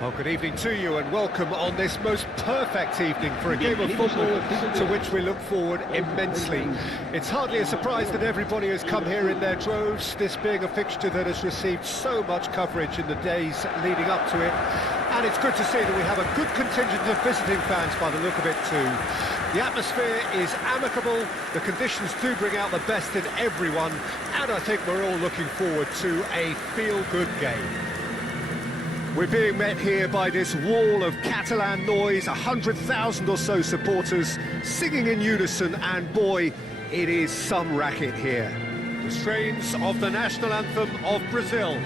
Well, good evening to you and welcome on this most perfect evening for a game of football to which we look forward immensely. It's hardly a surprise that everybody has come here in their droves, this being a fixture that has received so much coverage in the days leading up to it. And it's good to see that we have a good contingent of visiting fans by the look of it too. The atmosphere is amicable, the conditions do bring out the best in everyone, and I think we're all looking forward to a feel-good game. We're being met here by this wall of Catalan noise, 100,000 or so supporters singing in unison, and boy, it is some racket here. The strains of the national anthem of Brazil.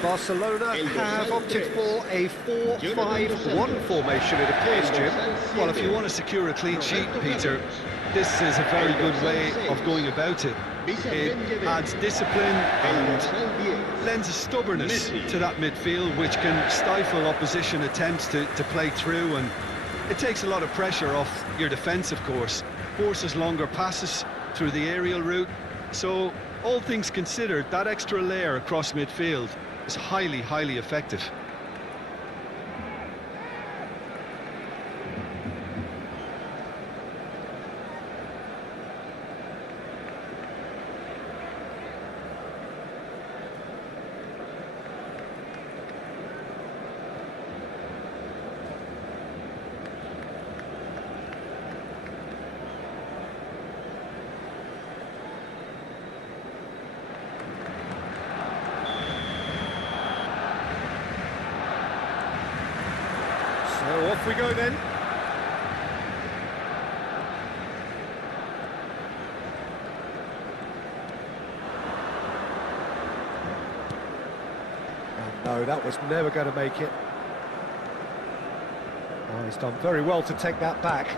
Barcelona have opted for a 4-5-1 formation, it appears, Jim. Well, if you want to secure a clean sheet, Peter, this is a very good way of going about it. It adds discipline and lends a stubbornness to that midfield, which can stifle opposition attempts to play through, and it takes a lot of pressure off your defence, of course. Forces longer passes through the aerial route, so all things considered, that extra layer across midfield is highly, highly effective. So off we go then. Oh, no, that was never going to make it. Oh, he's done very well to take that back.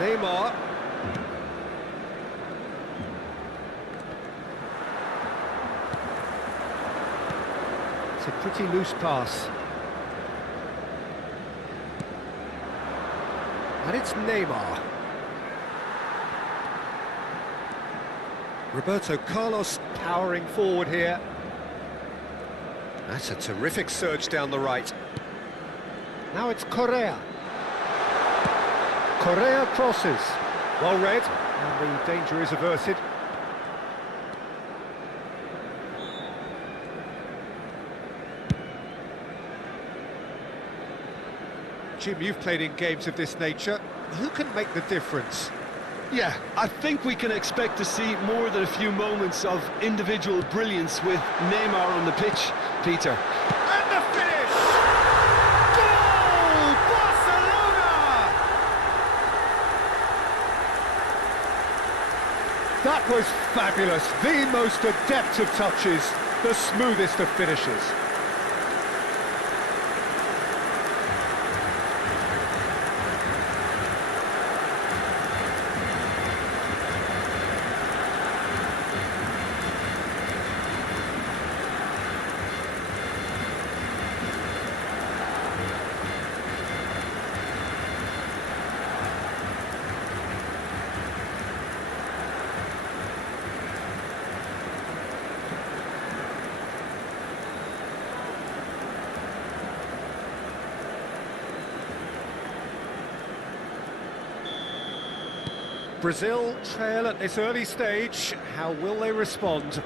Neymar. It's a pretty loose pass. And it's Neymar. Roberto Carlos powering forward here. That's a terrific surge down the right. Now it's Correa. Correa crosses. Well read, and the danger is averted. Jim, you've played in games of this nature. Who can make the difference? Yeah, I think we can expect to see more than a few moments of individual brilliance with Neymar on the pitch, Peter. And the finish! Goal! Barcelona! That was fabulous. The most adept of touches, the smoothest of finishes. Brazil trail at this early stage. How will they respond?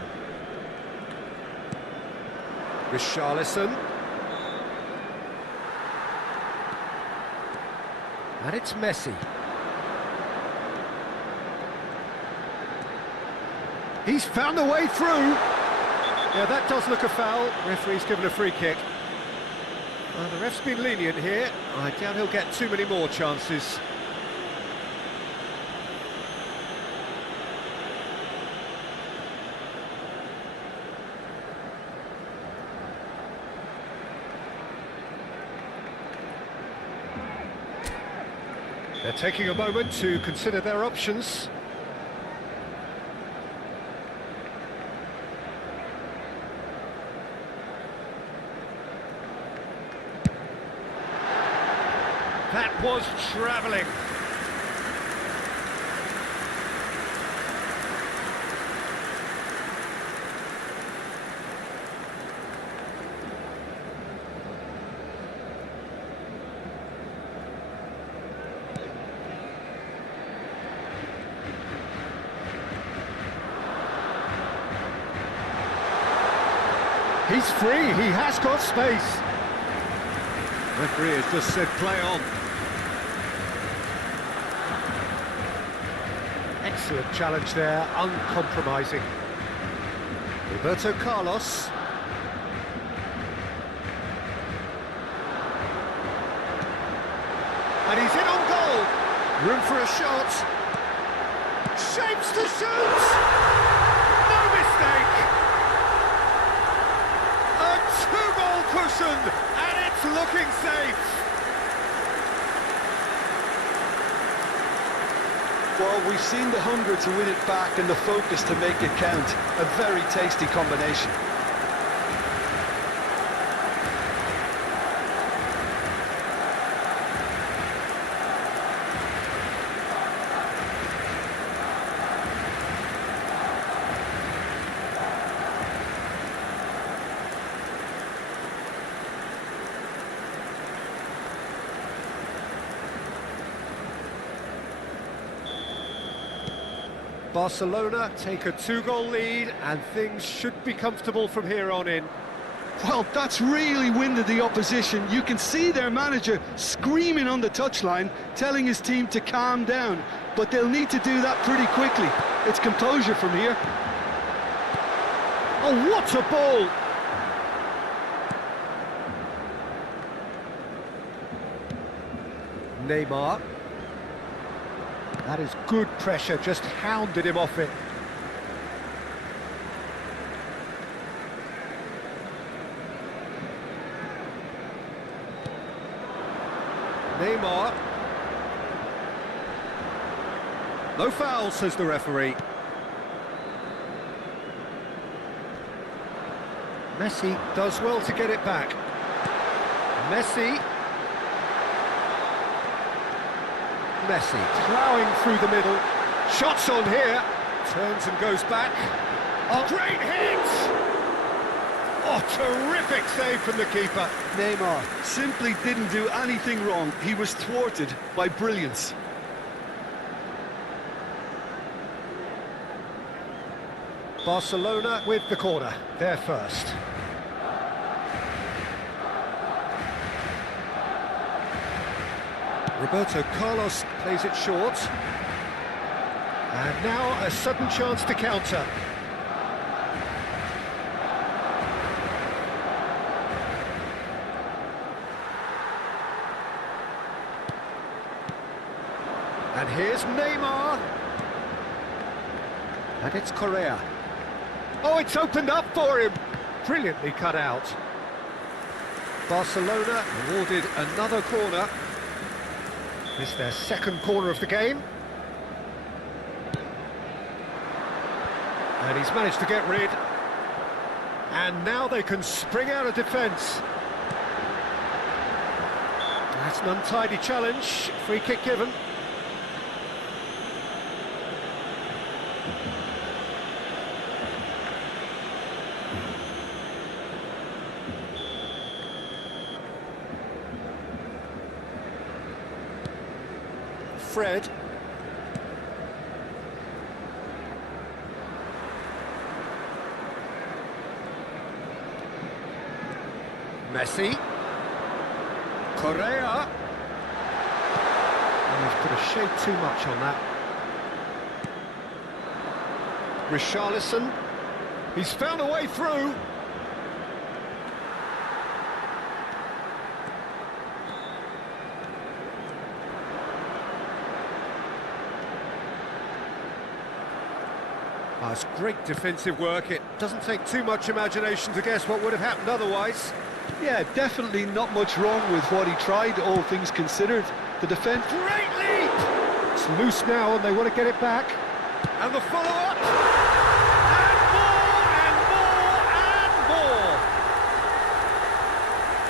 Richarlison. And it's Messi. He's found a way through. Yeah, that does look a foul. Referee's given a free kick. The ref's been lenient here. I doubt he'll get too many more chances. They're taking a moment to consider their options. That was travelling. He's free, he has got space. Referee has just said play on. Excellent challenge there, uncompromising. Roberto Carlos. And he's in on goal. Room for a shot. Shapes to shoot. No mistake. A two-goal cushion, and it's looking safe. Well, we've seen the hunger to win it back and the focus to make it count. A very tasty combination. Barcelona take a two-goal lead, and things should be comfortable from here on in. Well, that's really winded the opposition. You can see their manager screaming on the touchline, telling his team to calm down. But they'll need to do that pretty quickly. It's composure from here. Oh, what a ball! Neymar. That is good pressure, just hounded him off it. Neymar. No foul, says the referee. Messi does well to get it back. Messi ploughing through the middle. Shots on here. Turns and goes back. Oh, great hit! Oh, terrific save from the keeper. Neymar simply didn't do anything wrong. He was thwarted by brilliance. Barcelona with the corner. They're first. Roberto Carlos plays it short. And now a sudden chance to counter. And here's Neymar. And it's Correa. Oh, it's opened up for him. Brilliantly cut out. Barcelona awarded another corner. It's their second corner of the game. And he's managed to get rid. And now they can spring out of defence. That's an untidy challenge. Free kick given. Fred. Messi. Correa. And he's put a shade too much on that. Richarlison. He's found a way through. Oh, it's great defensive work. It doesn't take too much imagination to guess what would have happened otherwise. Yeah, definitely not much wrong with what he tried, all things considered. The defence... Great leap! It's loose now and they want to get it back. And the follow-up! And more, and more, and more!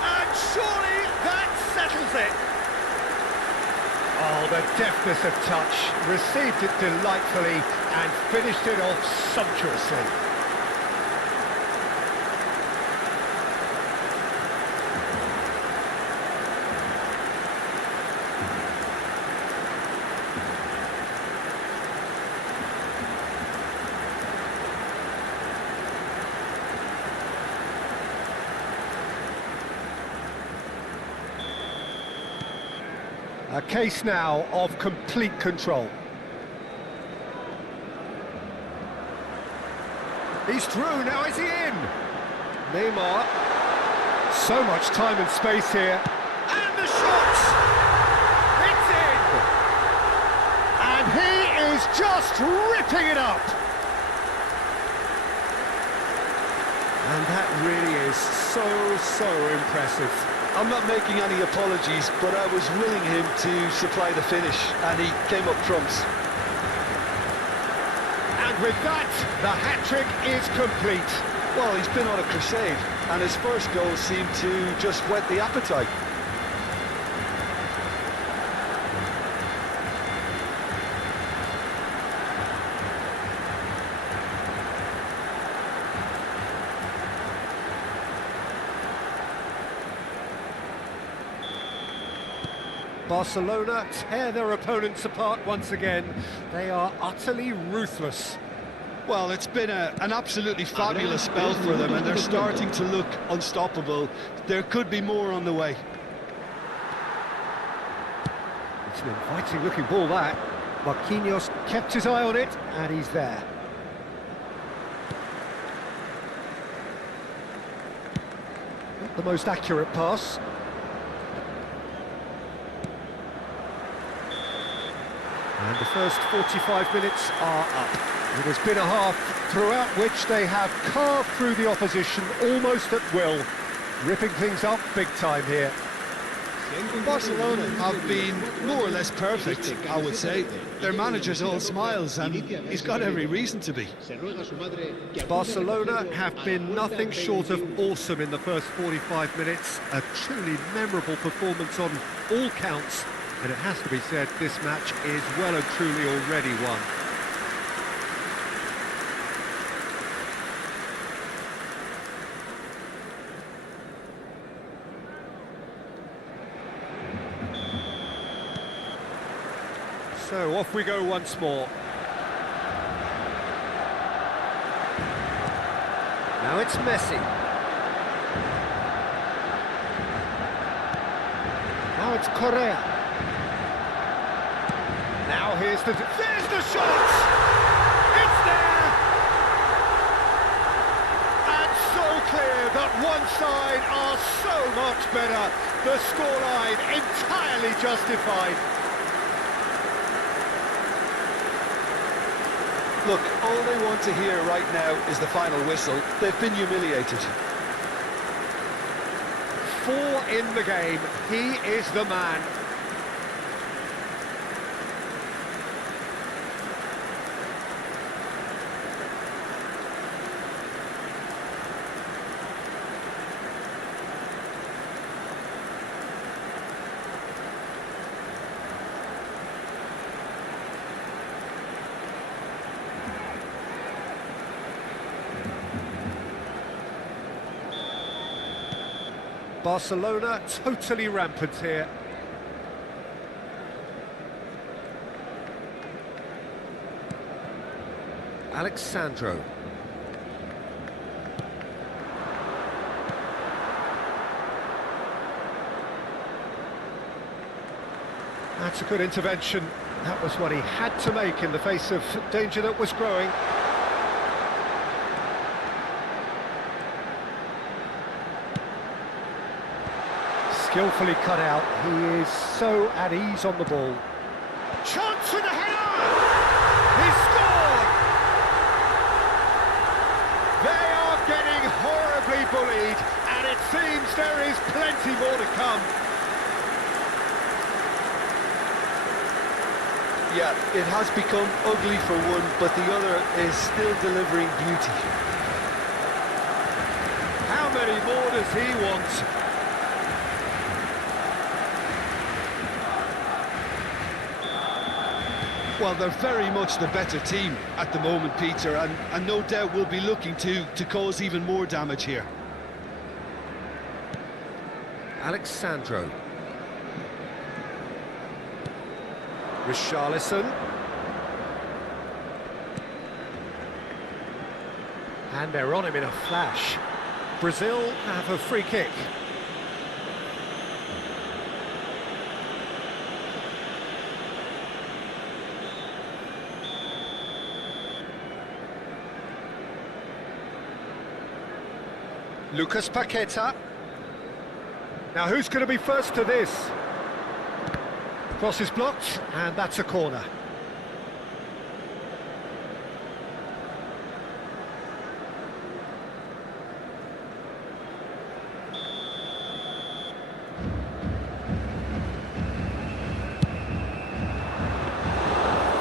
And surely that settles it! Oh, the deftness of touch. Received it delightfully and finished it off sumptuously. A case now of complete control. He's through, now is he in? Neymar. So much time and space here. And the shot! It's in! And he is just ripping it up! And that really is so impressive. I'm not making any apologies, but I was willing him to supply the finish, and he came up trumps. And with that, the hat-trick is complete. Well, he's been on a crusade, and his first goal seemed to just whet the appetite. Barcelona tear their opponents apart once again. They are utterly ruthless. Well, it's been an absolutely fabulous spell for them, and they're starting to look unstoppable. There could be more on the way. It's an inviting-looking ball, that. Marquinhos kept his eye on it, and he's there. Not the most accurate pass. And the first 45 minutes are up. It has been a half throughout which they have carved through the opposition almost at will, ripping things up big time here. Barcelona have been more or less perfect, I would say. Their manager's all smiles, and he's got every reason to be. Barcelona have been nothing short of awesome in the first 45 minutes. A truly memorable performance on all counts. And it has to be said, this match is well and truly already won. So off we go once more. Now it's Messi. Now it's Correa. Now there's the shot! It's there! And so clear that one side are so much better. The scoreline entirely justified. Look, all they want to hear right now is the final whistle. They've been humiliated. 4 in the game. He is the man. Barcelona totally rampant here. Alexandro. That's a good intervention. That was what he had to make in the face of danger that was growing. Skillfully cut out. He is so at ease on the ball. Chance for the header! He scored! They are getting horribly bullied, and it seems there is plenty more to come. Yeah, it has become ugly for one, but the other is still delivering beauty. How many more does he want? Well, they're very much the better team at the moment, Peter, and no doubt will be looking to cause even more damage here. Alexandro. Richarlison. And they're on him in a flash. Brazil have a free kick. Lucas Paqueta. Now who's going to be first to this? Cross is blocked, and that's a corner.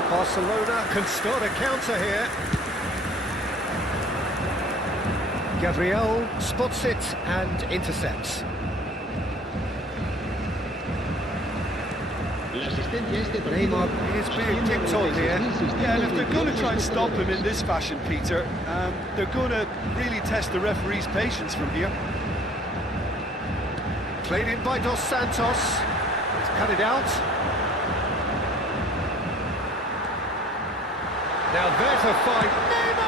Barcelona can start a counter here. Gabriel spots it and intercepts. Neymar is being tipped on here. Yeah, and if they're going to try and stop him in this fashion, Peter, they're going to really test the referee's patience from here. Played in by Dos Santos. He's cut it out. Now there's a fight. Neymar!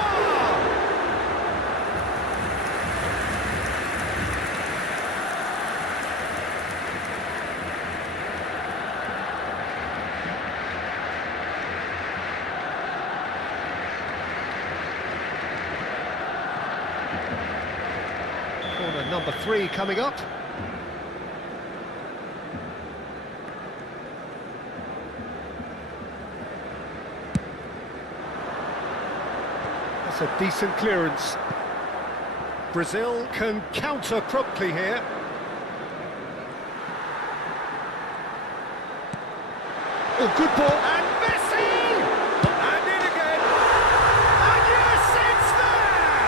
Corner number 3 coming up. That's a decent clearance. Brazil can counter promptly here. Oh, good ball, and Messi! And in again! And yes, it's there!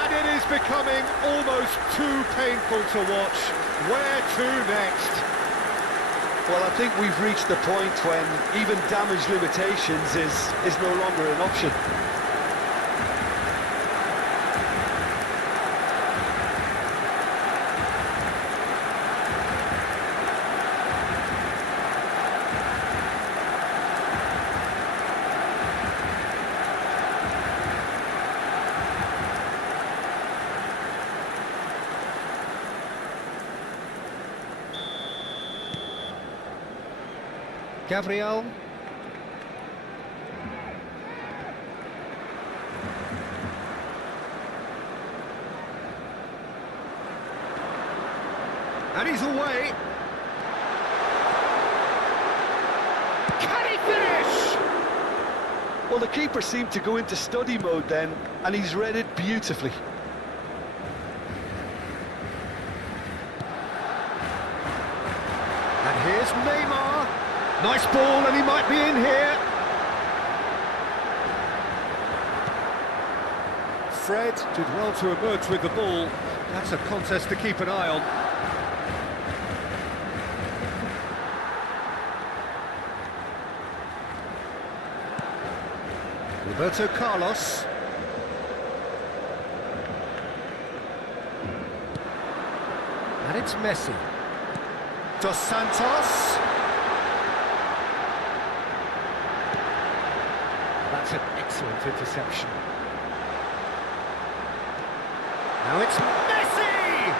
And it is becoming almost too painful to watch. Where to next? Well, I think we've reached the point when even damage limitations is no longer an option. Gabriel. And he's away. Can he finish? Well, the keeper seemed to go into study mode then, and he's read it beautifully. And here's Neymar. Nice ball, and he might be in here. Fred did well to emerge with the ball. That's a contest to keep an eye on. Roberto Carlos. And it's Messi. Dos Santos. That's an excellent interception. Now it's Messi!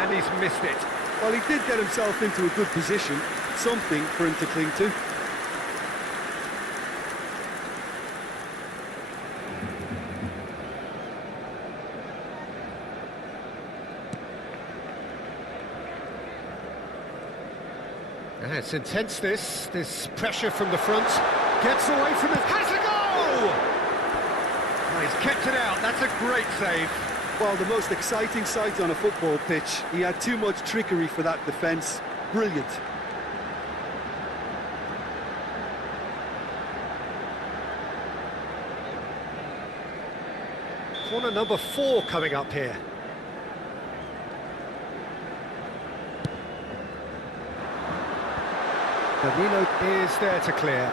And he's missed it. Well, he did get himself into a good position, something for him to cling to. It's intense, this pressure from the front. Gets away from it, has a goal! Oh, he's kept it out, that's a great save. Well, the most exciting sight on a football pitch. He had too much trickery for that defence. Brilliant. corner number 4 coming up here. Danilo is there to clear.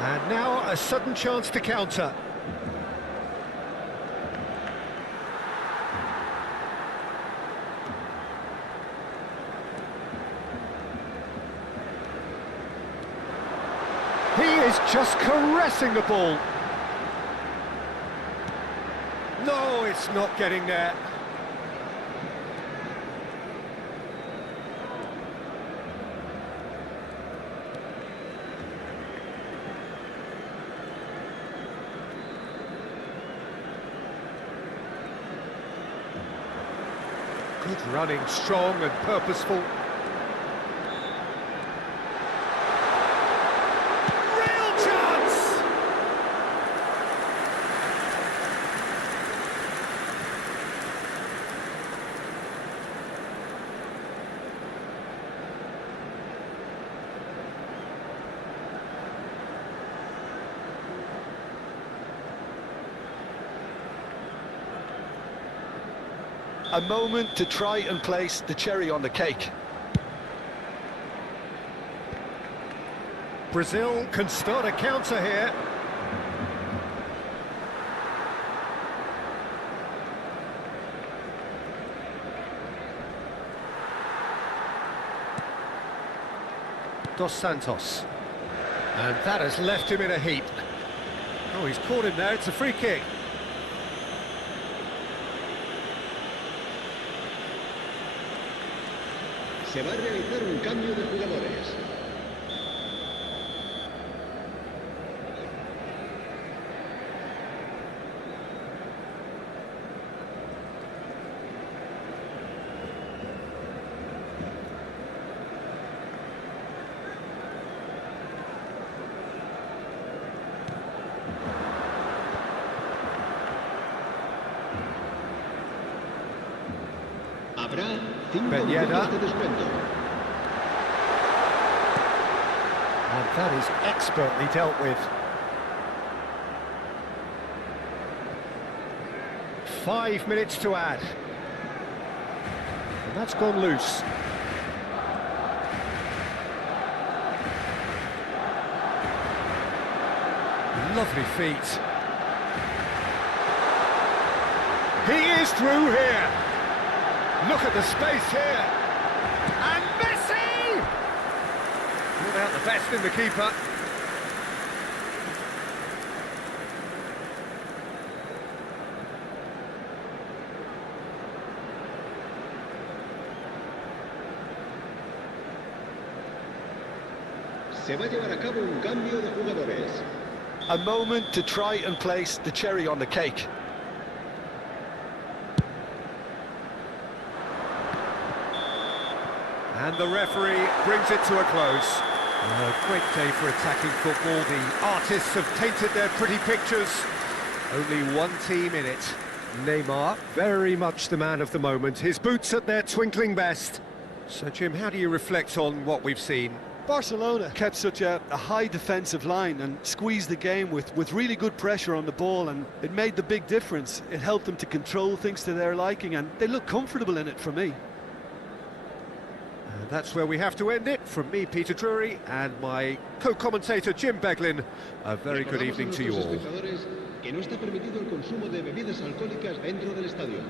And now a sudden chance to counter. He is just caressing the ball. No, it's not getting there. Good running, strong and purposeful. Real chance! A moment to try and place the cherry on the cake. Brazil can start a counter here. Dos Santos. And that has left him in a heap. Oh, he's caught him there, it's a free kick. Se va a realizar un cambio de jugadores. Habrá 5 minutos de descuento. And that is expertly dealt with. 5 minutes to add. And that's gone loose. Lovely feet. He is through here. Look at the space here. And Messi! Pulled out the best in the keeper. Se va a llevar a cabo un cambio de jugadores. A moment to try and place the cherry on the cake. And the referee brings it to a close. A great day for attacking football. The artists have painted their pretty pictures. Only one team in it. Neymar, very much the man of the moment. His boots at their twinkling best. So, Jim, how do you reflect on what we've seen? Barcelona kept such a high defensive line and squeezed the game with really good pressure on the ball, and it made the big difference. It helped them to control things to their liking, and they look comfortable in it for me. And that's where we have to end it. From me, Peter Drury, and my co-commentator, Jim Beglin. A very good evening to you all. Que no está permitido el consumo de bebidas alcohólicas dentro del estadio.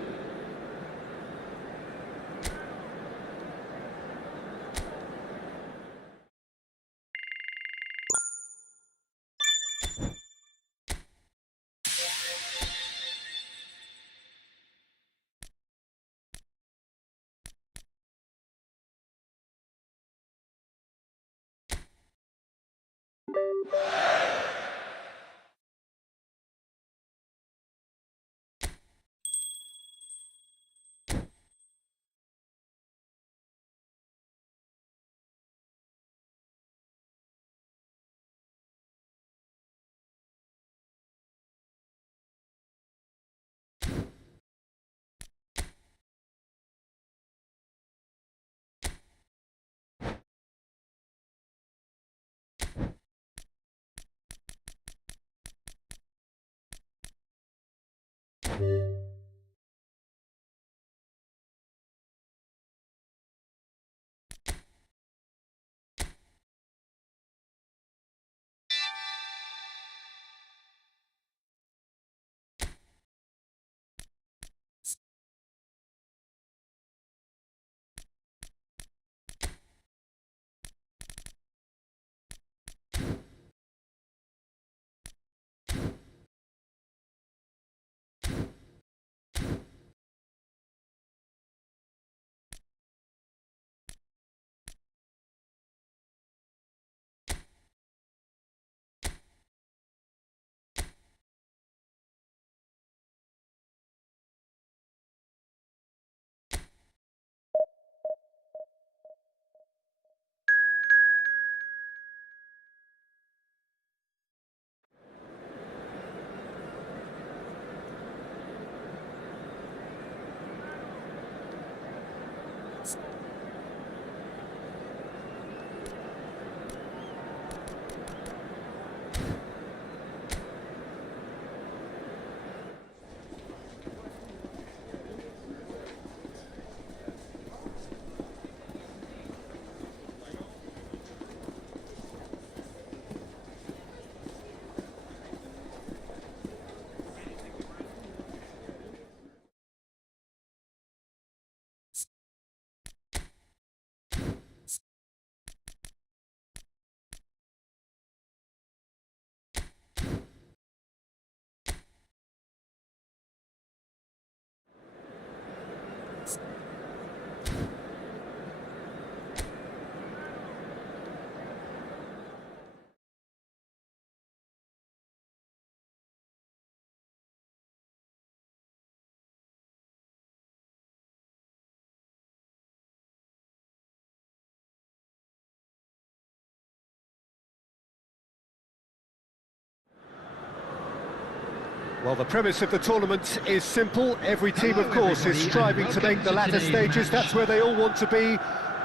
Well, the premise of the tournament is simple. Every team, of course, is striving to make the latter stages. That's where they all want to be.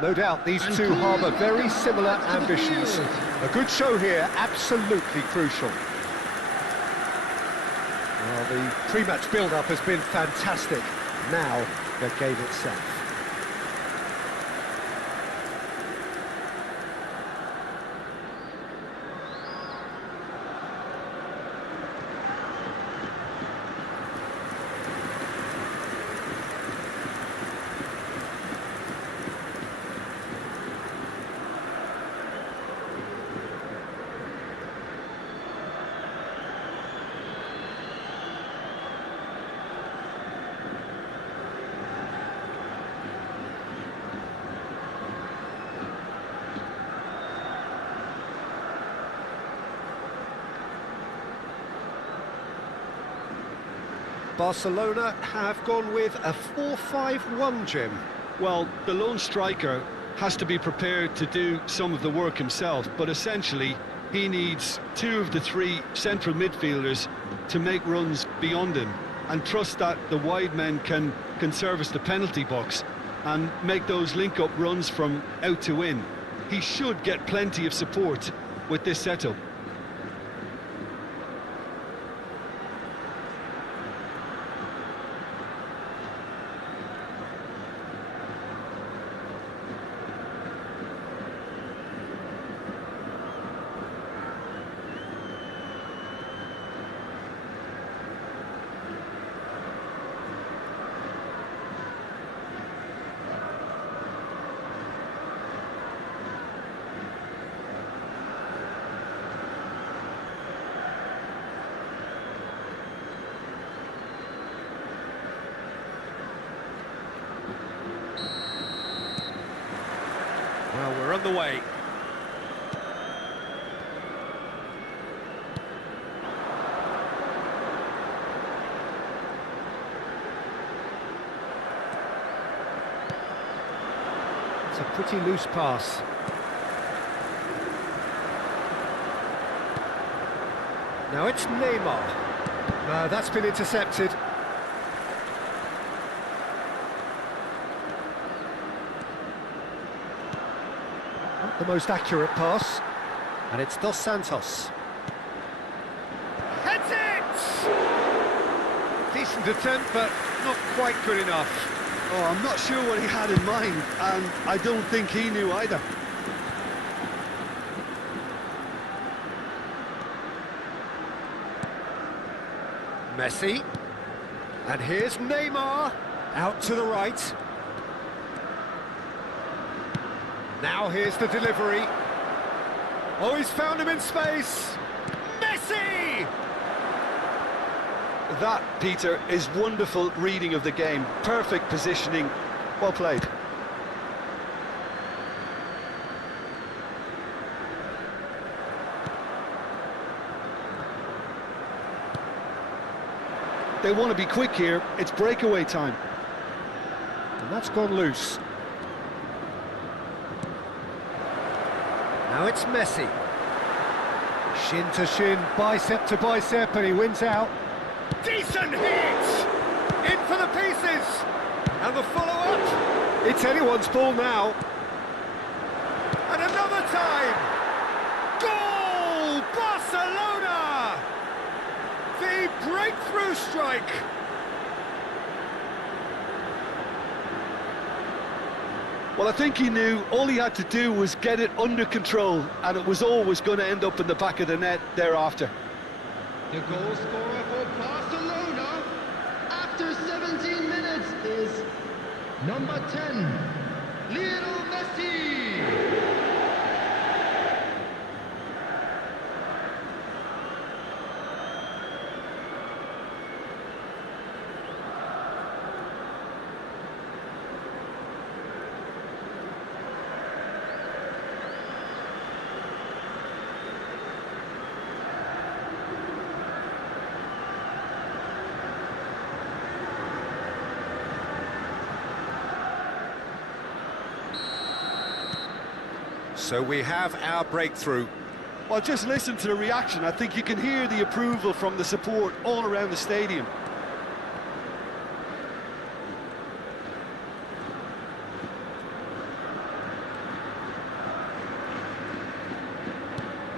No doubt these two harbour very similar ambitions. A good show here, absolutely crucial. Well, the pre-match build-up has been fantastic. Now, the game itself. Barcelona have gone with a 4-5-1, Jim. Well, the lone striker has to be prepared to do some of the work himself, but essentially he needs two of the three central midfielders to make runs beyond him and trust that the wide men can service the penalty box and make those link-up runs from out to in. He should get plenty of support with this setup. Well, we're on the way. It's a pretty loose pass. Now it's Neymar. No, that's been intercepted. Not the most accurate pass. And it's Dos Santos. Heads it! Decent Decent attempt, but not quite good enough. Oh, I'm not sure what he had in mind, and I don't think he knew either. Messi. And here's Neymar. Out to the right. Now here's the delivery. Oh, he's found him in space. Messi! That, Peter, is wonderful reading of the game. Perfect positioning. Well played. They want to be quick here. It's breakaway time. And that's gone loose. Now it's Messi. Shin to shin, bicep to bicep, and he wins out. Decent hit! In for the pieces! And the follow-up! It's anyone's ball now. And another time! Goal! Barcelona! The breakthrough strike! Well, I think he knew all he had to do was get it under control, and it was always going to end up in the back of the net thereafter. The goal scorer for Barcelona after 17 minutes is number 10, Lionel Messi. So we have our breakthrough. Well, just listen to the reaction. I think you can hear the approval from the support all around the stadium.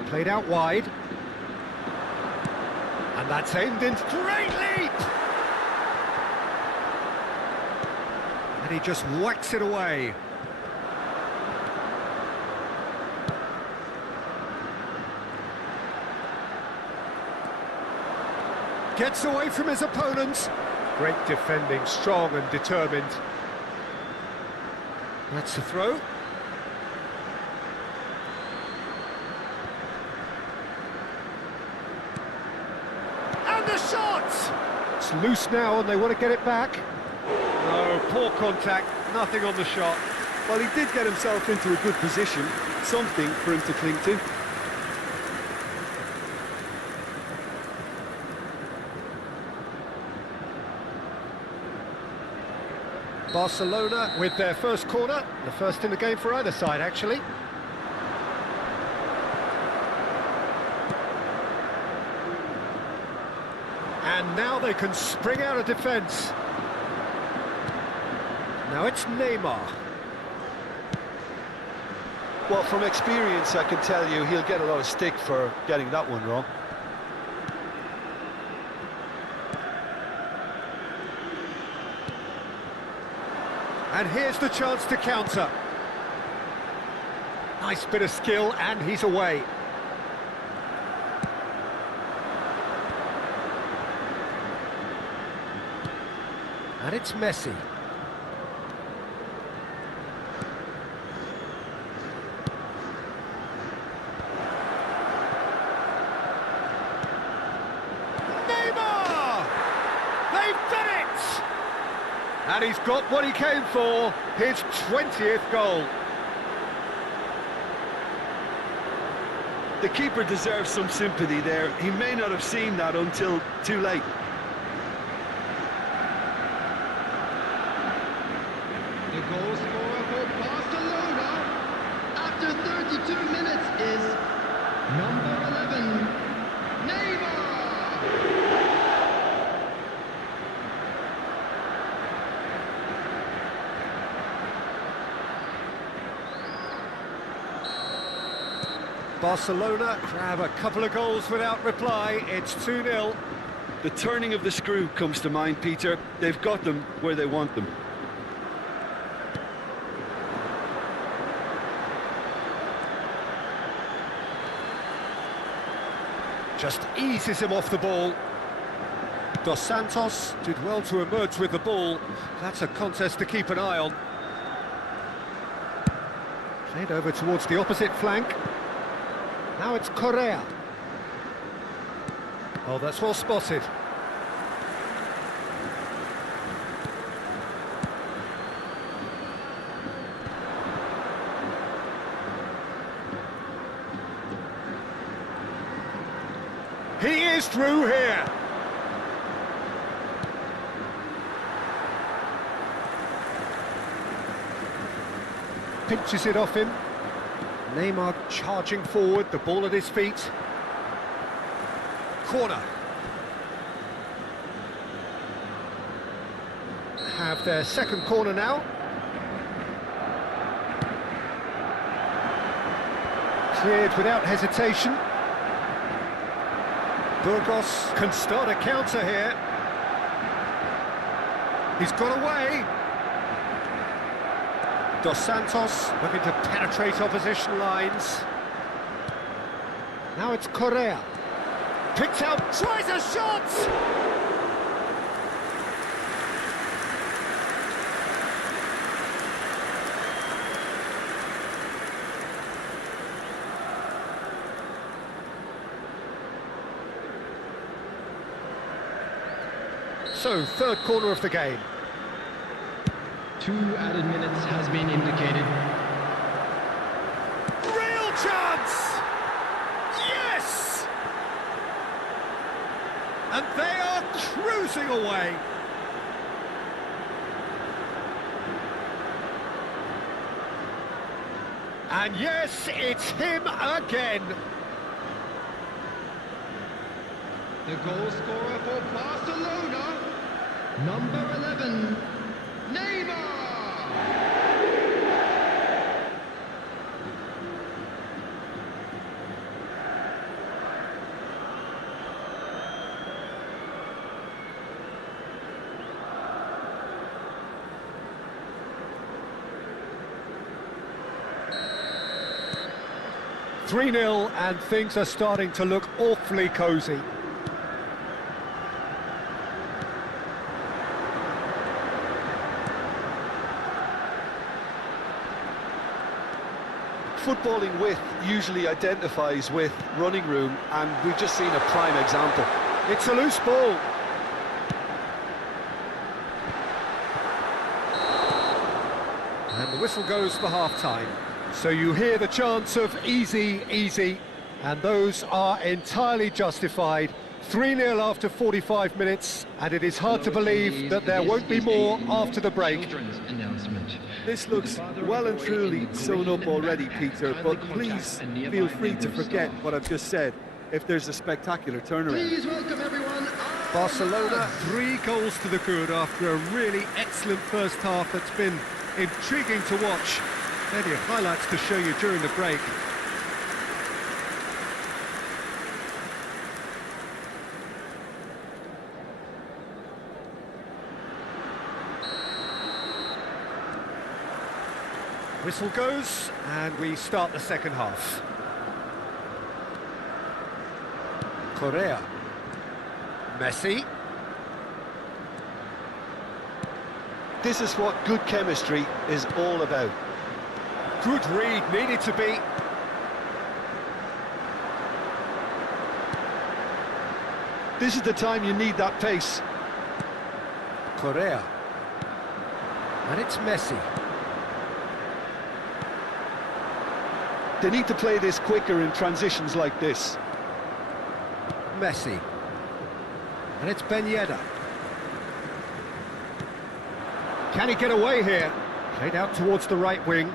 Played out wide. And that's aimed in. Great leap! And he just whacks it away. Gets away from his opponents. Great defending, strong and determined. That's the throw. And the shot! It's loose now and they want to get it back. No, poor contact, nothing on the shot. Well, he did get himself into a good position, something for him to cling to. Barcelona with their first corner, the first in the game for either side, actually. And now they can spring out of defence. Now it's Neymar. Well, from experience, I can tell you he'll get a lot of stick for getting that one wrong. And here's the chance to counter. Nice bit of skill, and he's away. And it's Messi. Neymar! They've done it! And he's got what he came for, his 20th goal. The keeper deserves some sympathy there. He may not have seen that until too late. The goal scorer for Barcelona after 32 minutes is number 11, Neymar. Barcelona grab a couple of goals without reply. It's 2-0. The turning of the screw comes to mind, Peter. They've got them where they want them. Just eases him off the ball. Dos Santos did well to emerge with the ball. That's a contest to keep an eye on. Played over towards the opposite flank. Now it's Correa. Oh, that's well spotted. He is through here. Pinches it off him. Neymar charging forward, the ball at his feet. Corner. Have their second corner now. Cleared without hesitation. Burgos can start a counter here. He's got away. Dos Santos looking to penetrate opposition lines. Now it's Correa. Picks out, tries a shot! So, third corner of the game. 2 added minutes has been indicated. Real chance! Yes! And they are cruising away. And yes, it's him again. The goal scorer for Barcelona, number 11, Neymar! (3-0) and things are starting to look awfully cosy. Footballing width usually identifies with running room, and we've just seen a prime example. It's a loose ball. And the whistle goes for half-time. So you hear the chants of easy, easy, and those are entirely justified. 3-0 after 45 minutes, and it is hard to believe that there won't be more after the break. This looks well and truly sewn up already, Peter, but please feel free to forget what I've just said if there's a spectacular turnaround. Please welcome everyone. Barcelona, 3 goals to the good after a really excellent first half that's been intriguing to watch. Plenty of highlights to show you during the break. Whistle goes, and we start the second half. Correa. Messi. This is what good chemistry is all about. Good read, needed to be. This is the time you need that pace. Correa. And it's Messi. They need to play this quicker in transitions like this. Messi. And it's Ben Yedder. Can he get away here? Played out towards the right wing.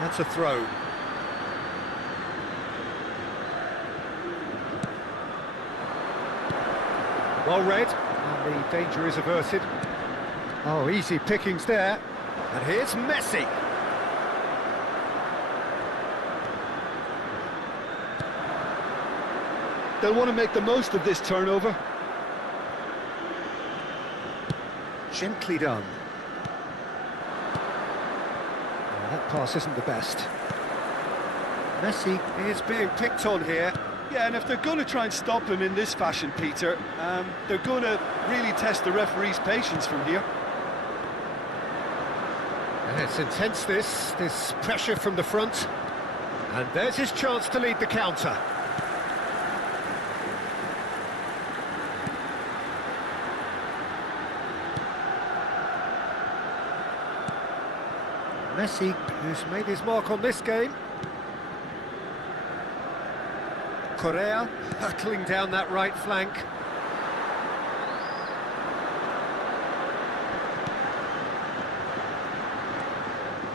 That's a throw. Well read, and the danger is averted. Oh, easy pickings there. And here's Messi. They'll want to make the most of this turnover. Gently done. Oh, that pass isn't the best. Messi is being picked on here. Yeah, and if they're going to try and stop him in this fashion, Peter, they're going to really test the referee's patience from here. And it's intense, this pressure from the front. And there's his chance to lead the counter. Messi, who's made his mark on this game. Correa hurtling down that right flank.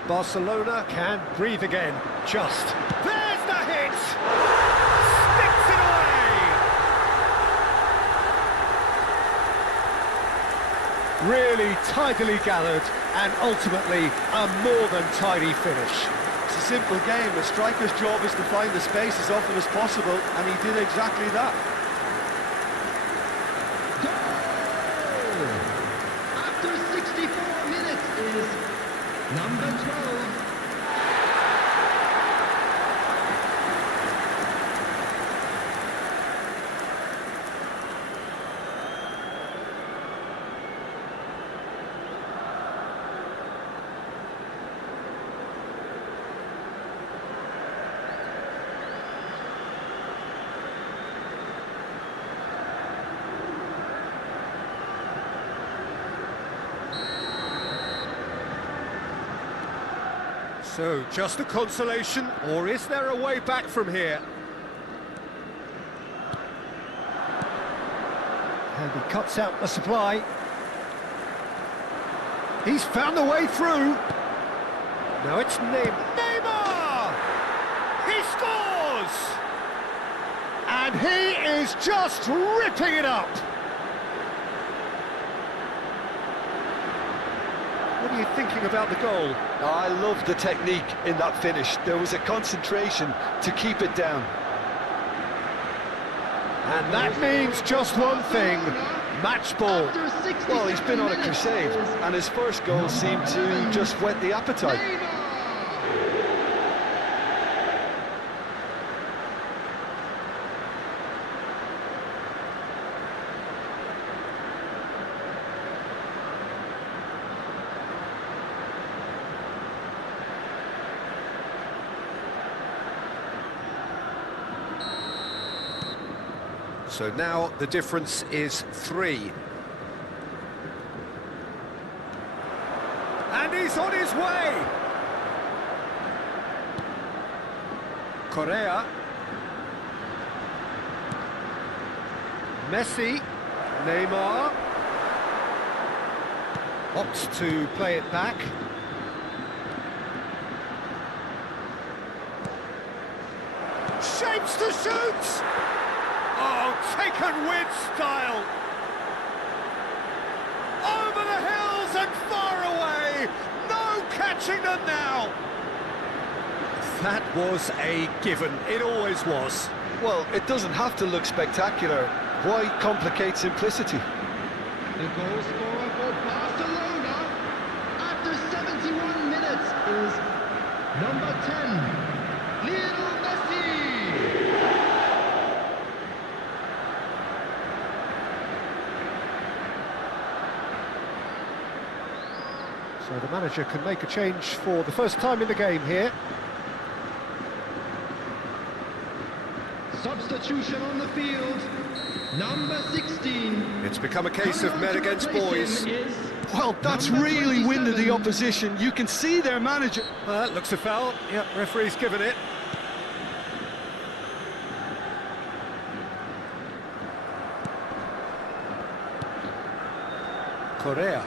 Barcelona can breathe again. Just. There's the hit! Sticks it away! Really tidily gathered, and ultimately a more than tidy finish. It's a simple game. A striker's job is to find the space as often as possible, and he did exactly that. After 64 minutes is number 12. So, just a consolation, or is there a way back from here? And he cuts out the supply. He's found the way through. Now it's Neymar! He scores! And he is just ripping it up! What are you thinking about the goal? I love the technique in that finish. There was a concentration to keep it down. And that means just one thing, match ball. Well, he's been on a crusade, and his first goal seemed to just whet the appetite. So now the difference is 3. And he's on his way! Correa. Messi. Neymar. Opts to play it back. Shapes to shoot! Oh, taken with style! Over the hills and far away! No catching them now! That was a given, it always was. Well, it doesn't have to look spectacular. Why complicate simplicity? The goal scorer for Barcelona after 71 minutes is number 10, Lionel Messi. So the manager can make a change for the first time in the game here. Substitution on the field, number 16. It's become a case of men against boys. Well, that's really winded the opposition. You can see their manager. Well, that looks a foul. Yep, referee's given it. Correa.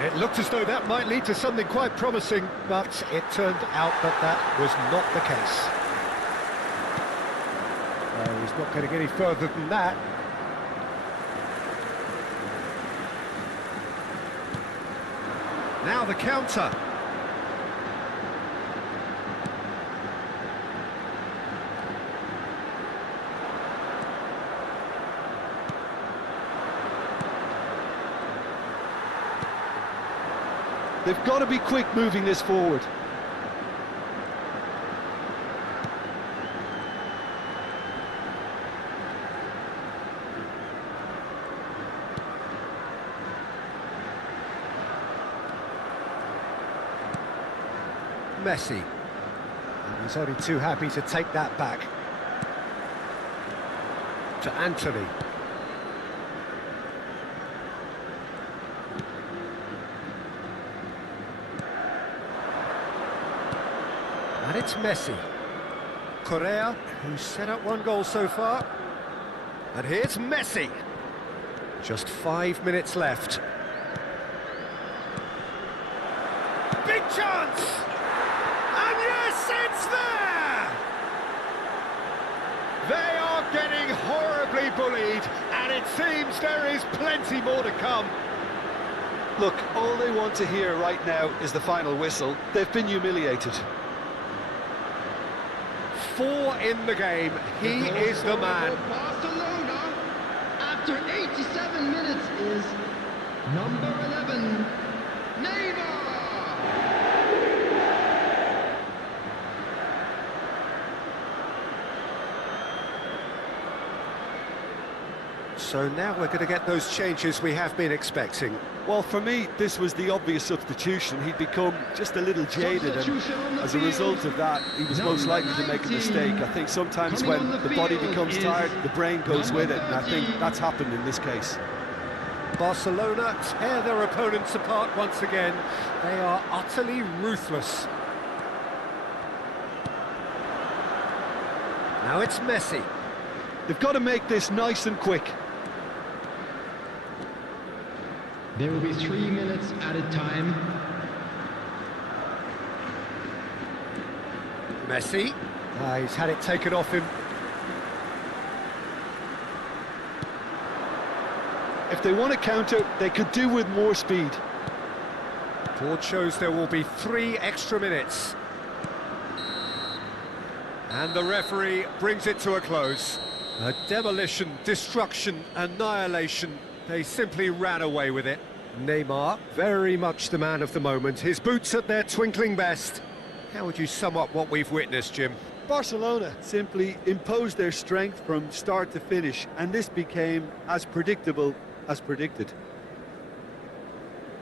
It looked as though that might lead to something quite promising, but it turned out that that was not the case. He's not getting any further than that. Now the counter. They've got to be quick moving this forward. Messi. And he's only too happy to take that back. To Anthony. And it's Messi. Correa, who's set up one goal so far. And here's Messi. Just 5 minutes left. Big chance! And yes, it's there! They are getting horribly bullied, and it seems there is plenty more to come. Look, all they want to hear right now is the final whistle. They've been humiliated. 4 in the game. He is the man. Barcelona, after 87 minutes, is number 11, Neymar. So now we're going to get those changes we have been expecting. Well, for me, this was the obvious substitution. He'd become just a little jaded, and as a result of that, he was most likely to make a mistake. I think sometimes when the body becomes tired, the brain goes with it, and I think that's happened in this case. Barcelona tear their opponents apart once again. They are utterly ruthless. Now it's Messi. They've got to make this nice and quick. There will be 3 minutes added time. Messi. He's had it taken off him. If they want to counter, they could do with more speed. Board shows there will be 3 extra minutes. And the referee brings it to a close. A demolition, destruction, annihilation. They simply ran away with it. Neymar, very much the man of the moment. His boots at their twinkling best. How would you sum up what we've witnessed, Jim? Barcelona simply imposed their strength from start to finish, and this became as predictable as predicted.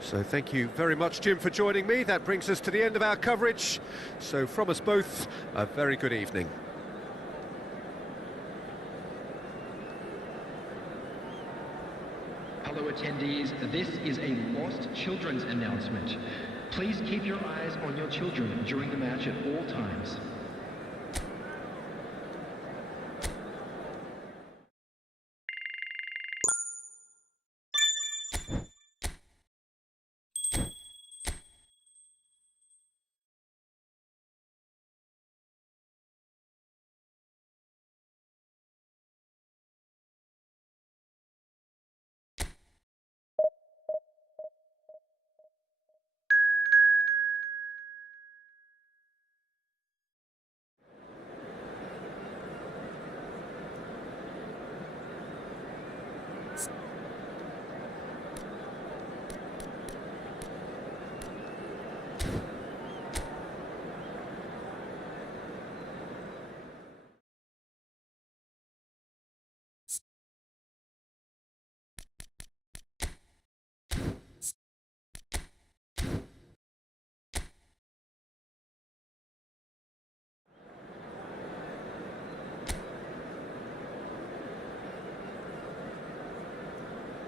So thank you very much, Jim, for joining me. That brings us to the end of our coverage. So from us both, a very good evening. Hello attendees, this is a Lost Children's announcement. Please keep your eyes on your children during the match at all times.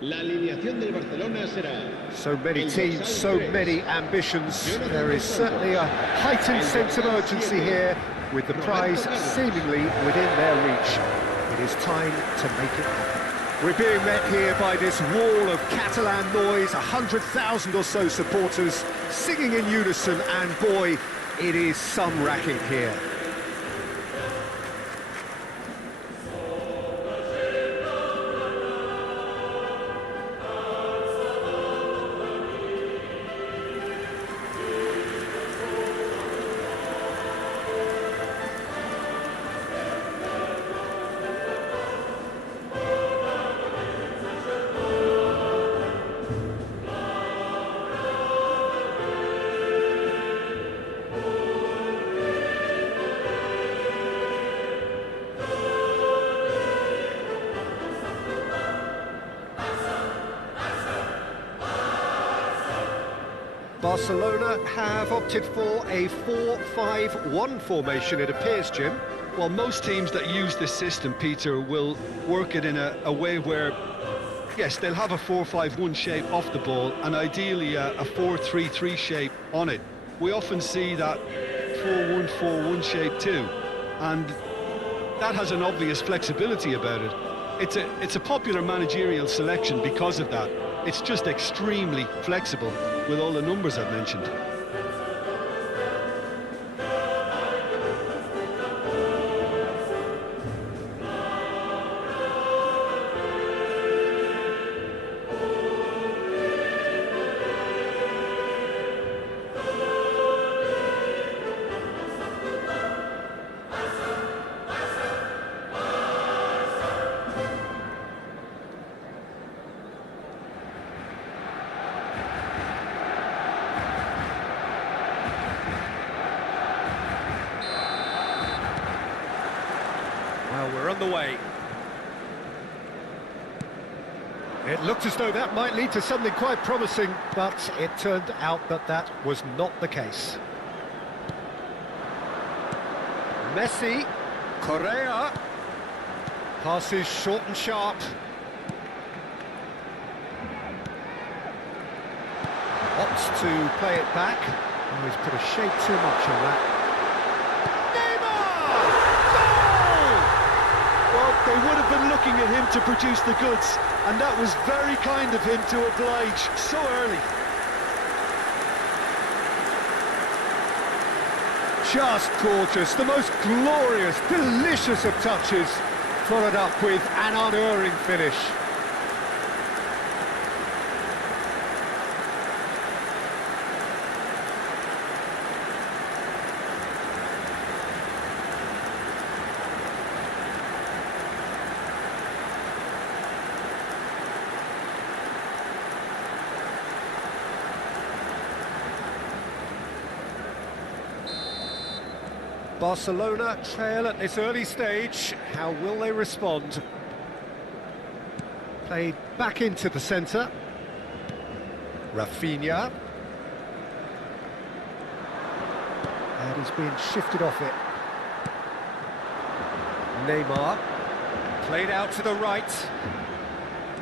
La alineación del Barcelona será... So many teams, so many ambitions. There is certainly a heightened sense of urgency here, with the prize seemingly within their reach. It is time to make it happen. We're being met here by this wall of Catalan noise, 100,000 or so supporters singing in unison, and boy, it is some racket here. Barcelona have opted for a 4-5-1 formation, it appears, Jim. Well, most teams that use this system, Peter, will work it in a way where, yes, they'll have a 4-5-1 shape off the ball and ideally a 4-3-3 shape on it. We often see that 4-1-4-1 shape too, and that has an obvious flexibility about it. It's a popular managerial selection because of that. It's just extremely flexible with all the numbers I've mentioned. Well, we're on the way. It looked as though that might lead to something quite promising, but it turned out that that was not the case. Messi, Correa, passes short and sharp. Opts to play it back. Oh, he's put a shade too much on that. Well, they would have been looking at him to produce the goods, and that was very kind of him to oblige so early. Just gorgeous, the most glorious, delicious of touches, followed up with an unerring finish. Barcelona trail at this early stage. How will they respond? Played back into the centre. Rafinha. And he's being shifted off it. Neymar. Played out to the right.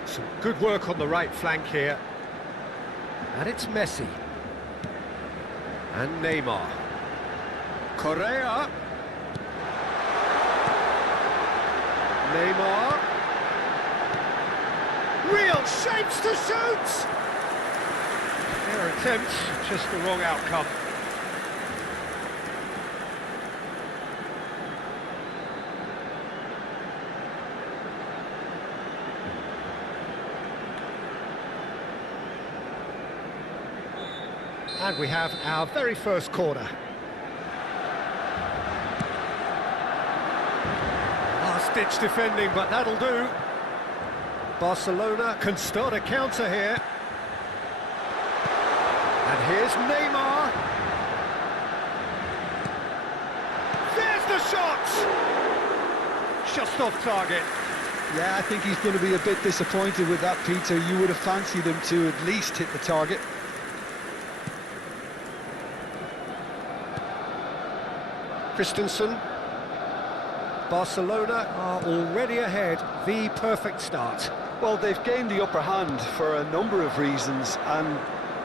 Some good work on the right flank here. And it's Messi. And Neymar. Correa. Neymar. Real shapes to shoot! Their attempt, just the wrong outcome. And we have our very first corner. Last-ditch defending, but that'll do. Barcelona can start a counter here. And here's Neymar. There's the shot! Just off target. Yeah, I think he's going to be a bit disappointed with that, Peter. You would have fancied him to at least hit the target. Christensen. Barcelona are already ahead, the perfect start. Well, they've gained the upper hand for a number of reasons, and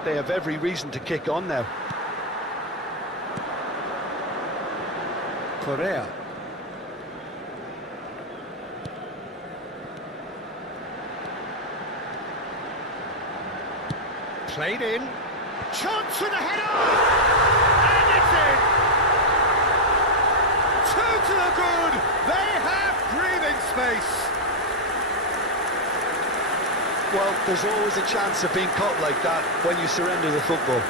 they have every reason to kick on now. Correa. Played in. Chance with a header! And it's in! Two to the good! They have breathing space! Well, there's always a chance of being caught like that when you surrender the football.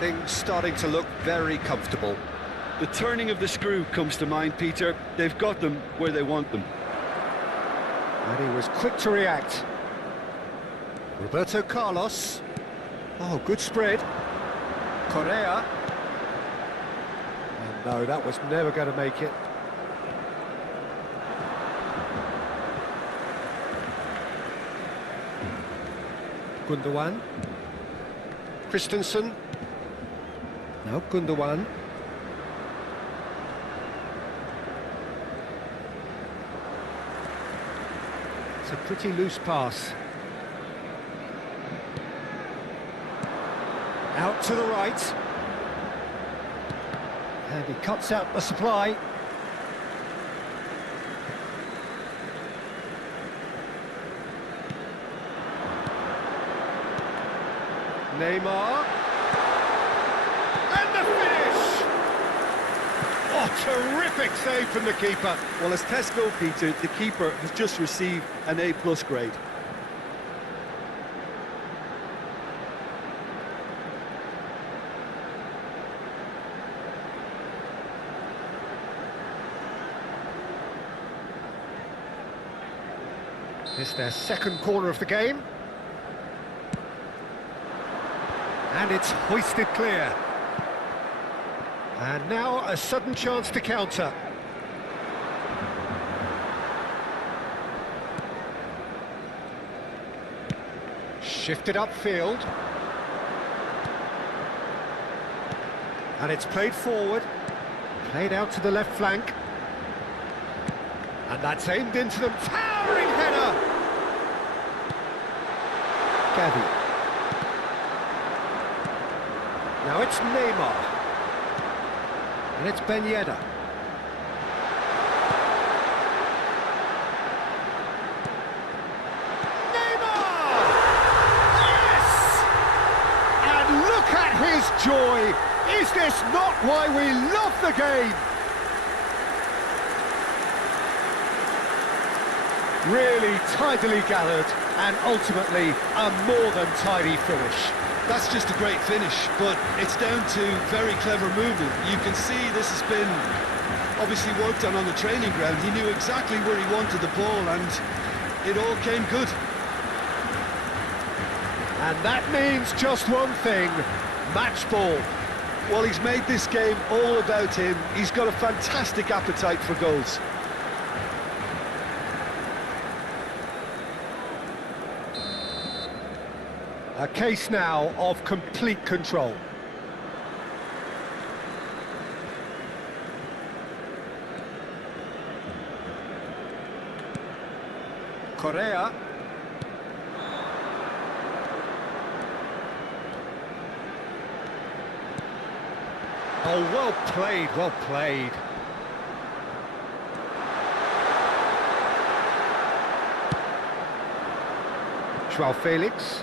Things starting to look very comfortable. The turning of the screw comes to mind, Peter. They've got them where they want them. And he was quick to react. Roberto Carlos. Oh, good spread. Correa. And no, that was never going to make it. Gundogan. Christensen. No, Gundogan. It's a pretty loose pass. Out to the right. And he cuts out the supply. Neymar. And the finish! Oh, terrific save from the keeper. Well, as tests go, Peter, the keeper has just received an A+ grade. It's their second corner of the game. And it's hoisted clear. And now a sudden chance to counter. Shifted upfield. And it's played forward. Played out to the left flank. And that's aimed into them. Towering header! Gavi. Now it's Neymar. And it's Ben Yedder. Neymar! Yes! And look at his joy! Is this not why we love the game? Really tidily gathered and ultimately a more than tidy finish. That's just a great finish, but it's down to very clever movement. You can see this has been obviously worked on the training ground. He knew exactly where he wanted the ball and it all came good. And that means just one thing, match ball. Well, he's made this game all about him. He's got a fantastic appetite for goals. A case now of complete control. Correa. Oh, well played, well played. Joao Felix.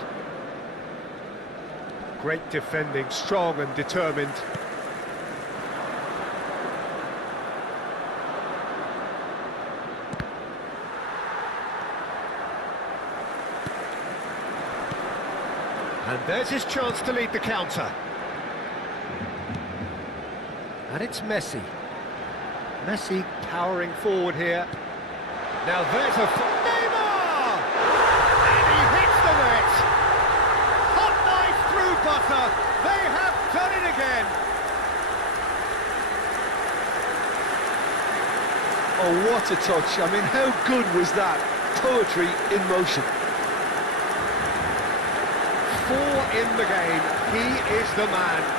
Great defending, strong and determined. And there's his chance to lead the counter. And it's Messi. Messi powering forward here. Now there's a... Neymar! And he hits the net! Hot knife through butter! They have done it again! Oh, what a touch. I mean, how good was that? Poetry in motion. 4 in the game. He is the man.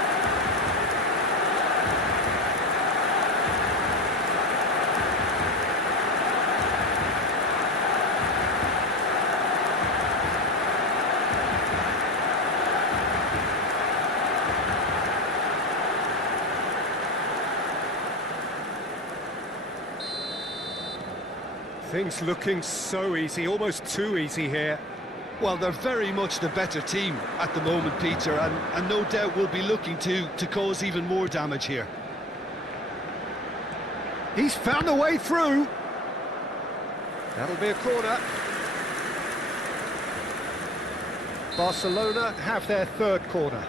Things looking so easy, almost too easy here. Well, they're very much the better team at the moment, Peter, and no doubt will be looking to cause even more damage here. He's found a way through. That'll be a corner. Barcelona have their third corner.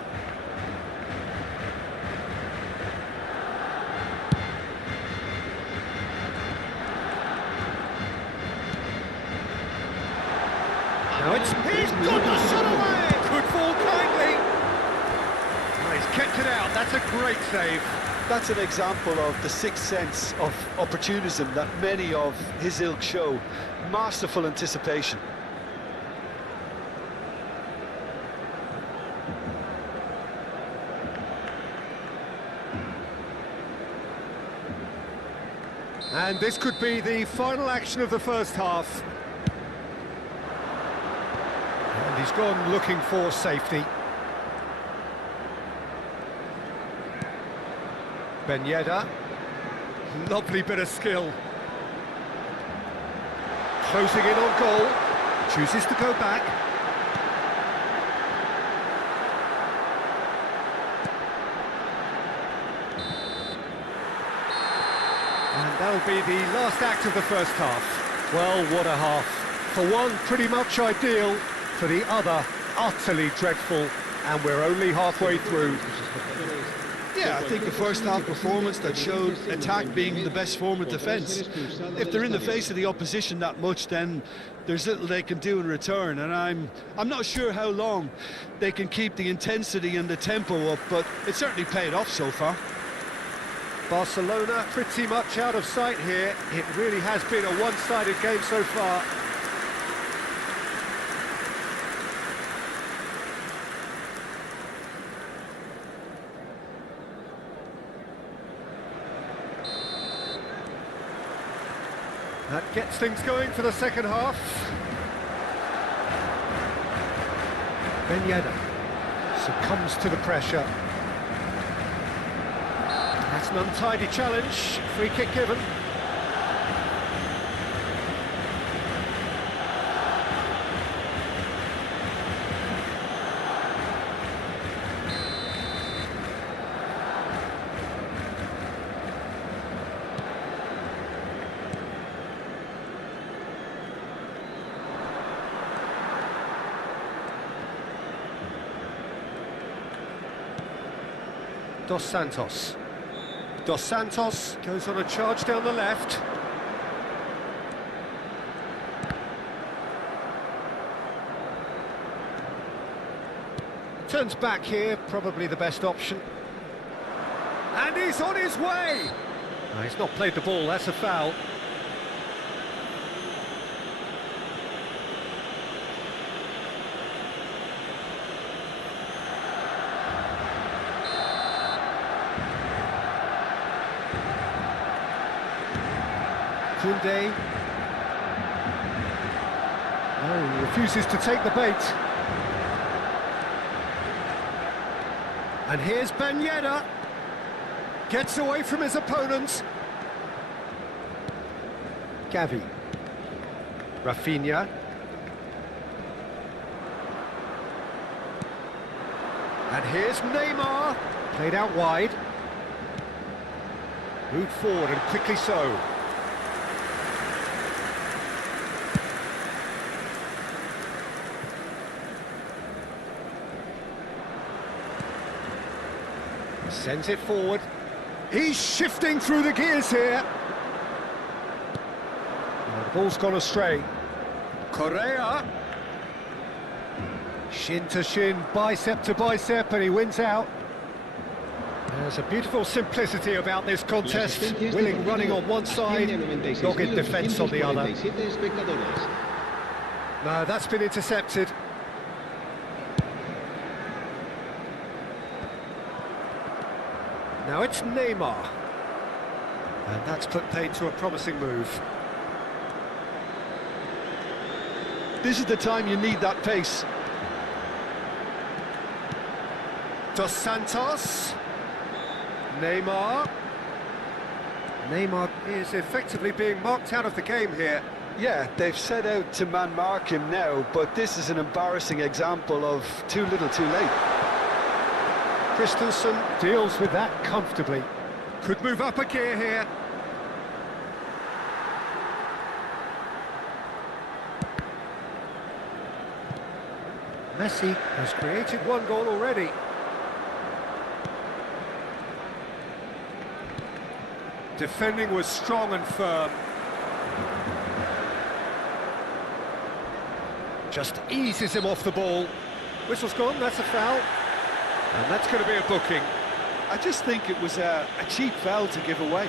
Now he's got the shot away! Good ball kindly! Oh, he's kept it out, that's a great save. That's an example of the sixth sense of opportunism that many of his ilk show. Masterful anticipation. And this could be the final action of the first half. And he's gone looking for safety. Ben Yedder. Lovely bit of skill. Closing in on goal. Chooses to go back. And that'll be the last act of the first half. Well, what a half. For one, pretty much ideal. For the other, utterly dreadful. And we're only halfway through. Yeah, I think the first half performance that showed attack being the best form of defence. If they're in the face of the opposition that much, then there's little they can do in return, and I'm not sure how long they can keep the intensity and the tempo up, but it certainly paid off so far. Barcelona pretty much out of sight here. It really has been a one-sided game so far. That gets things going for the second half. Ben Yedder succumbs to the pressure. That's an untidy challenge. Free kick given. Dos Santos. Dos Santos goes on a charge down the left. Turns back here, probably the best option. And he's on his way! No, he's not played the ball, that's a foul. Koundé. No, he refuses to take the bait. And here's Ben Yedder. Gets away from his opponents. Gavi. Rafinha. And here's Neymar. Played out wide. Moved forward and quickly so. Sends it forward. He's shifting through the gears here. Oh, the ball's gone astray. Correa. Shin to shin, bicep to bicep, and he wins out. There's a beautiful simplicity about this contest. Willing running on one side, dogged defence on the other. No, that's been intercepted. Now it's Neymar. And that's put paid to a promising move. This is the time you need that pace. Dos Santos. Neymar. Neymar is effectively being marked out of the game here. Yeah, they've set out to man-mark him now, but this is an embarrassing example of too little too late. Christensen deals with that comfortably. Could move up a gear here. Messi has created one goal already. Defending was strong and firm. Just eases him off the ball. Whistle's gone, that's a foul. And that's going to be a booking. I just think it was a cheap foul to give away.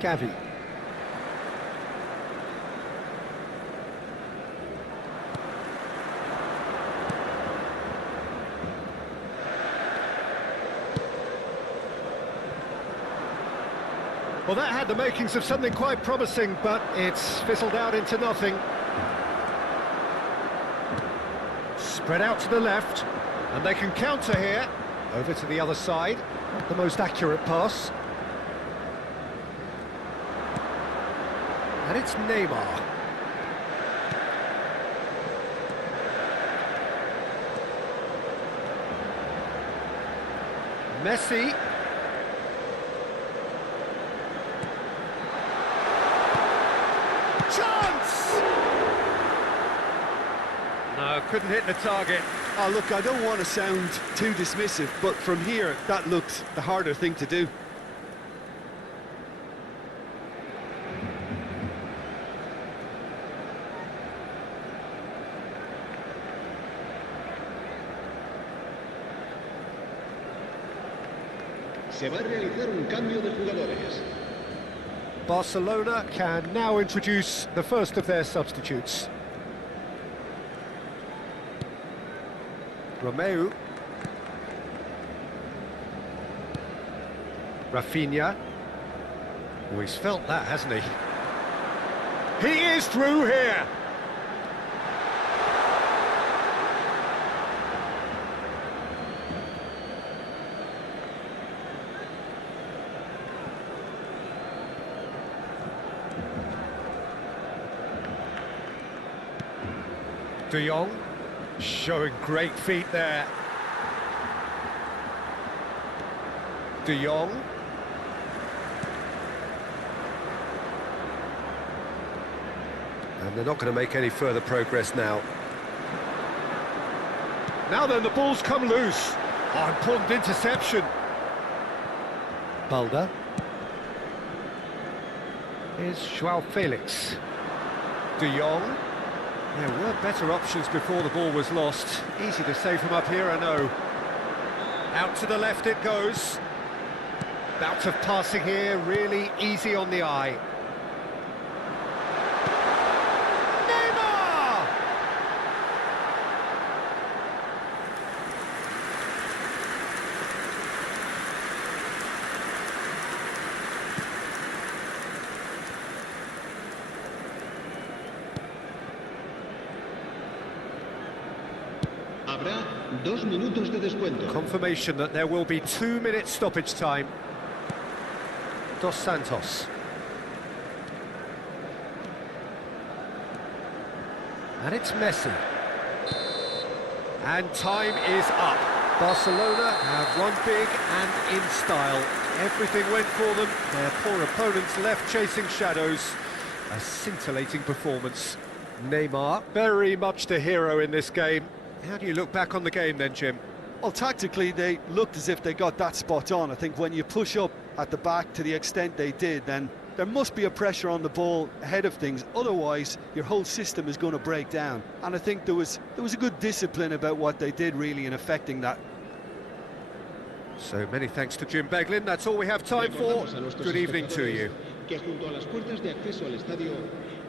Gavi. Well, that had the makings of something quite promising, but it's fizzled out into nothing. Spread out to the left, and they can counter here. Over to the other side. Not the most accurate pass. And it's Neymar. Messi. Chance! No, couldn't hit the target. Oh, look, I don't want to sound too dismissive, but from here, that looked the harder thing to do. Se va a realizar un cambio de jugadores. Barcelona can now introduce the first of their substitutes. Romeu. Rafinha. Oh, he's felt that, hasn't he? He is through here! De Jong, showing great feet there. De Jong. And they're not going to make any further progress now. Now then, the ball's come loose. Oh, important interception. Balda. Here's João Felix. De Jong. There were better options before the ball was lost. Easy to say from up here, I know. Out to the left it goes. Bout of passing here, really easy on the eye. Neymar! Habrá 2 minutos de descuento. Confirmation that there will be 2 minutes stoppage time. Dos Santos. And it's Messi. And time is up. Barcelona have won big and in style. Everything went for them. Their poor opponents left chasing shadows. A scintillating performance. Neymar, very much the hero in this game. How do you look back on the game then, Jim? Well, tactically, they looked as if they got that spot on. I think when you push up at the back to the extent they did, then there must be a pressure on the ball ahead of things. Otherwise, your whole system is going to break down. And I think there was a good discipline about what they did, really, in affecting that. So many thanks to Jim Beglin. That's all we have time for. Good evening to you. Que junto a las puertas de acceso al estadio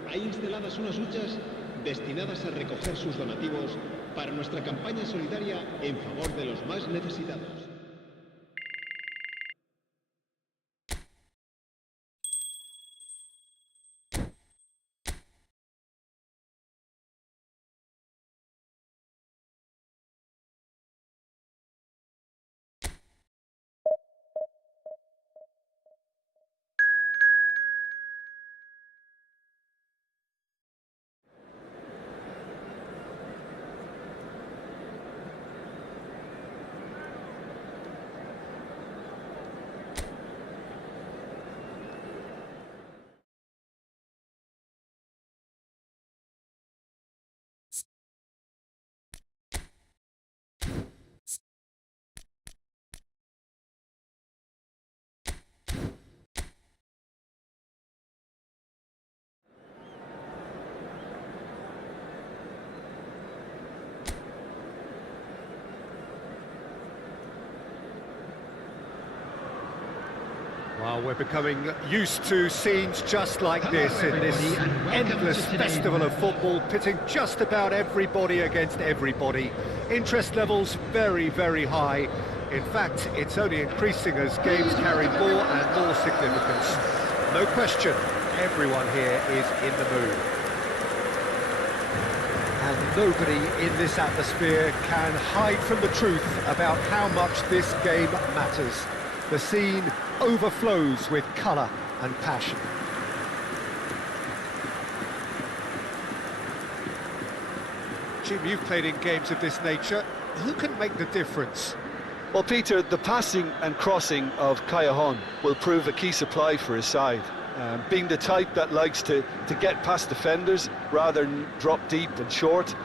hay instaladas unas huchas destinadas a recoger sus donativos para nuestra campaña solidaria en favor de los más necesitados. Well, we're becoming used to scenes just like this in this endless festival of football, pitting just about everybody against everybody. Interest levels very, very high. In fact, it's only increasing as games carry more and more significance. No question, everyone here is in the mood. And nobody in this atmosphere can hide from the truth about how much this game matters. The scene overflows with colour and passion. Jim, you've played in games of this nature. Who can make the difference? Well, Peter, the passing and crossing of Kaya will prove a key supply for his side. Being the type that likes to get past defenders rather than drop deep and short,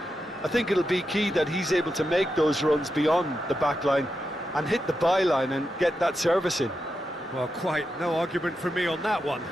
I think it'll be key that he's able to make those runs beyond the back line and hit the byline and get that service in. Well, quite no argument from me on that one.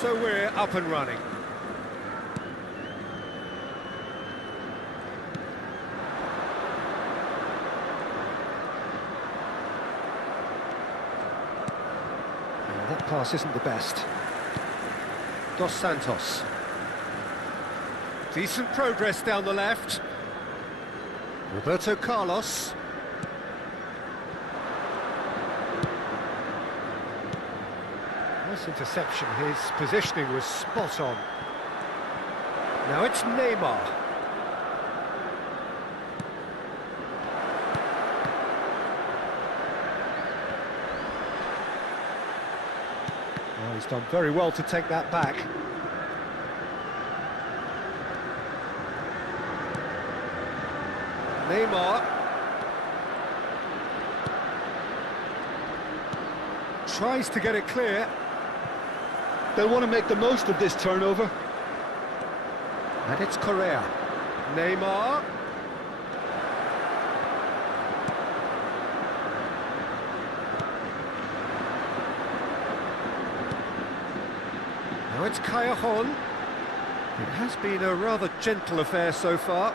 So we're up and running. Well, that pass isn't the best. Dos Santos. Decent progress down the left. Roberto Carlos. Nice interception, his positioning was spot on. Now it's Neymar. Well, he's done very well to take that back. Neymar. Tries to get it clear. They'll want to make the most of this turnover. And it's Correa. Neymar. Now it's Callejon. It has been a rather gentle affair so far.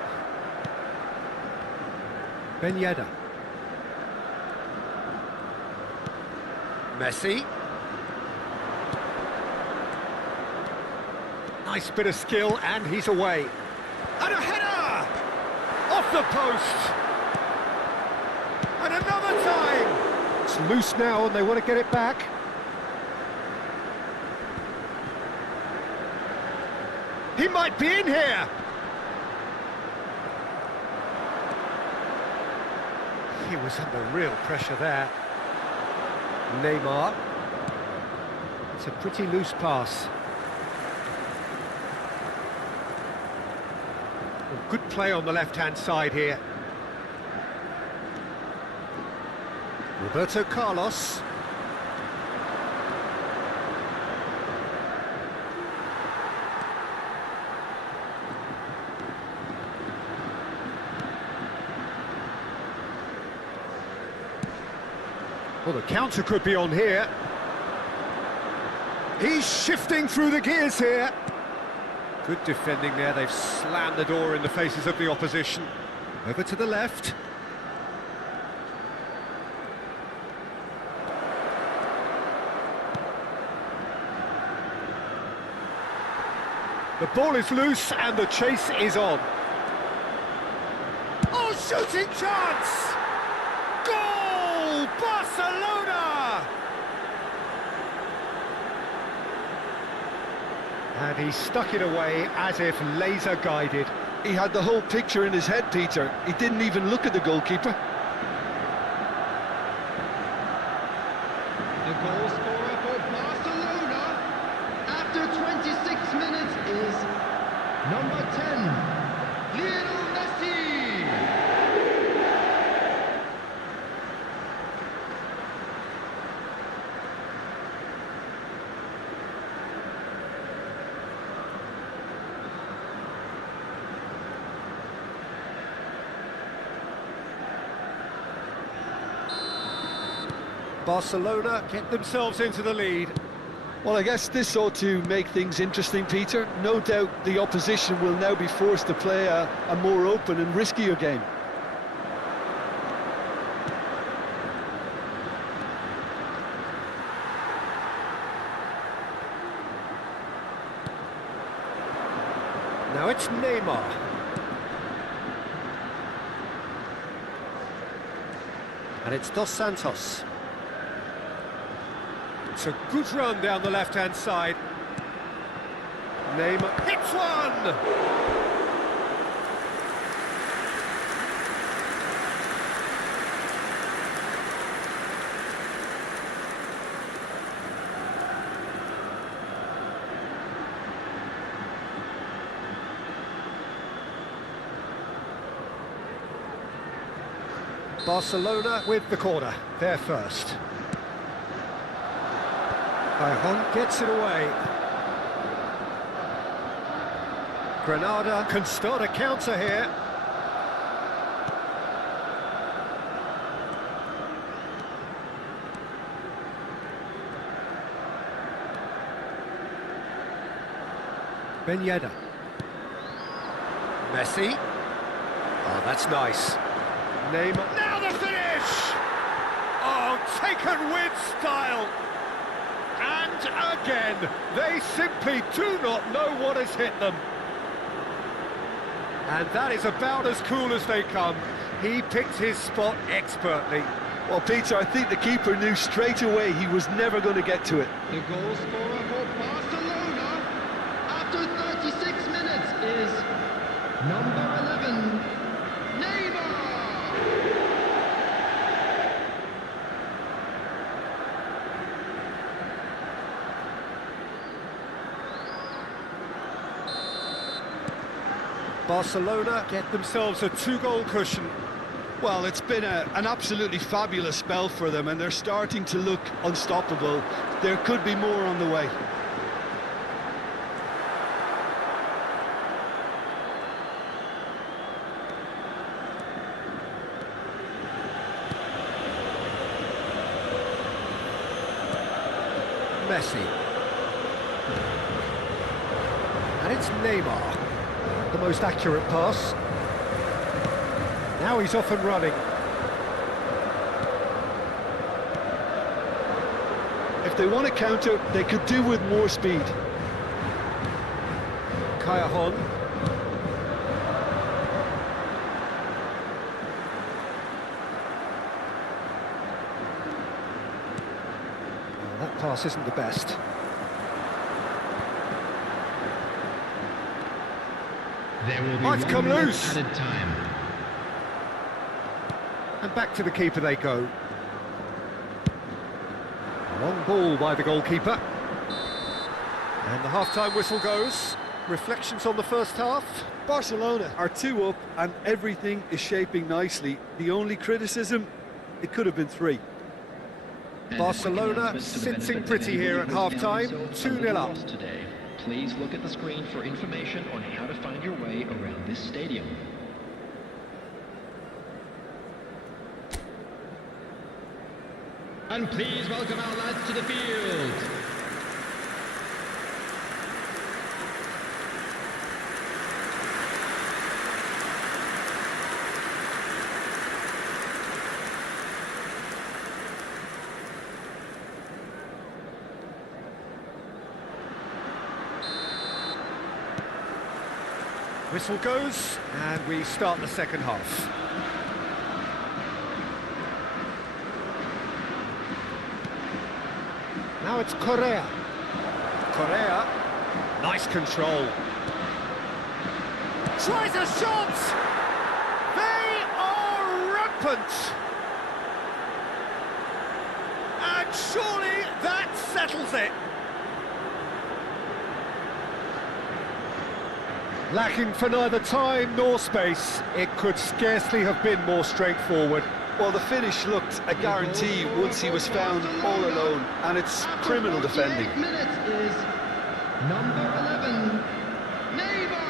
Ben Yedder. Messi. Nice bit of skill, and he's away. And a header! Off the post! And another time! It's loose now, and they want to get it back. He might be in here! He was under real pressure there. Neymar. It's a pretty loose pass. Good play on the left-hand side here. Roberto Carlos. Well, the counter could be on here. He's shifting through the gears here. Good defending there, they've slammed the door in the faces of the opposition. Over to the left. The ball is loose and the chase is on. Oh, shooting chance! Goal! Barcelona! And he stuck it away as if laser-guided. He had the whole picture in his head, Peter. He didn't even look at the goalkeeper. The goal scorer for Barcelona after 26 minutes is number 10, Lionel Messi. Barcelona get themselves into the lead. Well, I guess this ought to make things interesting, Peter. No doubt the opposition will now be forced to play a more open and riskier game. Now it's Neymar. And it's Dos Santos. It's a good run down the left-hand side. Neymar hits one! Barcelona with the corner, they're first. Byte gets it away. Granada can start a counter here. Ben Yedder. Messi. Oh, that's nice. Neymar. Now the finish! Oh, taken with style. And again, they simply do not know what has hit them. And that is about as cool as they come. He picked his spot expertly. Well, Peter, I think the keeper knew straight away he was never going to get to it. The goal scorer for Barcelona after 36 minutes is number 11, Neymar! Barcelona get themselves a 2-goal cushion. Well, it's been an absolutely fabulous spell for them, and they're starting to look unstoppable. There could be more on the way. Messi. And it's Neymar. The most accurate pass. Now he's off and running. If they want to counter, they could do with more speed. Cajon. Well, that pass isn't the best. There will be Might come loose. added time. And back to the keeper they go. Long ball by the goalkeeper. And the half-time whistle goes. Reflections on the first half. Barcelona are 2 up and everything is shaping nicely. The only criticism, it could have been 3. And Barcelona sitting pretty here at half-time, 2-0 up. Today. Please look at the screen for information on how to find your way around this stadium. And please welcome our lads to the field. Whistle goes, and we start the second half. Now it's Correa. Correa, nice control. Tries a shot! They are rampant! And surely that settles it. Lacking for neither time nor space, it could scarcely have been more straightforward. Well, the finish looked a guarantee once he was found all alone, and it's criminal defending. Minutes is number 11, Neymar!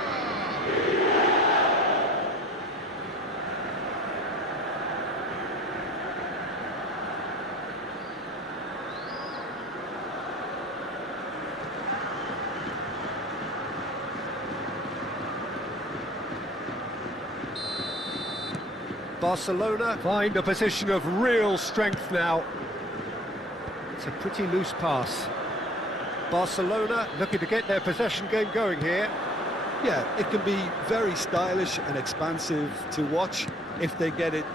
Barcelona find a position of real strength now. It's a pretty loose pass. Barcelona looking to get their possession game going here. Yeah, it can be very stylish and expansive to watch if they get it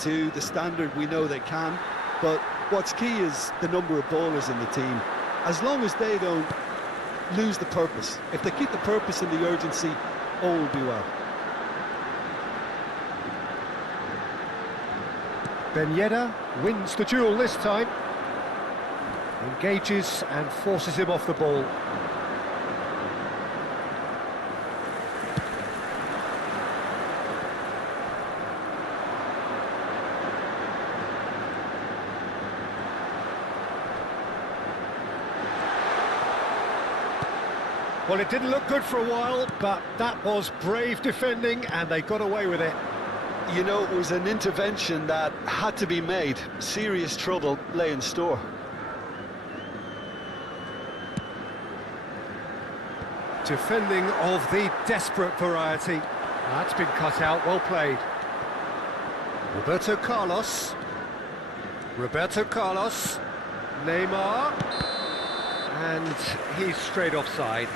to the standard we know they can. But what's key is the number of ballers in the team. As long as they don't lose the purpose, if they keep the purpose and the urgency, all will be well. Ben Yedder wins the duel this time. Engages and forces him off the ball. Well, it didn't look good for a while, but that was brave defending and they got away with it. You know, it was an intervention that had to be made. Serious trouble lay in store. Defending of the desperate variety. That's been cut out, well played. Roberto Carlos. Neymar. And he's straight offside.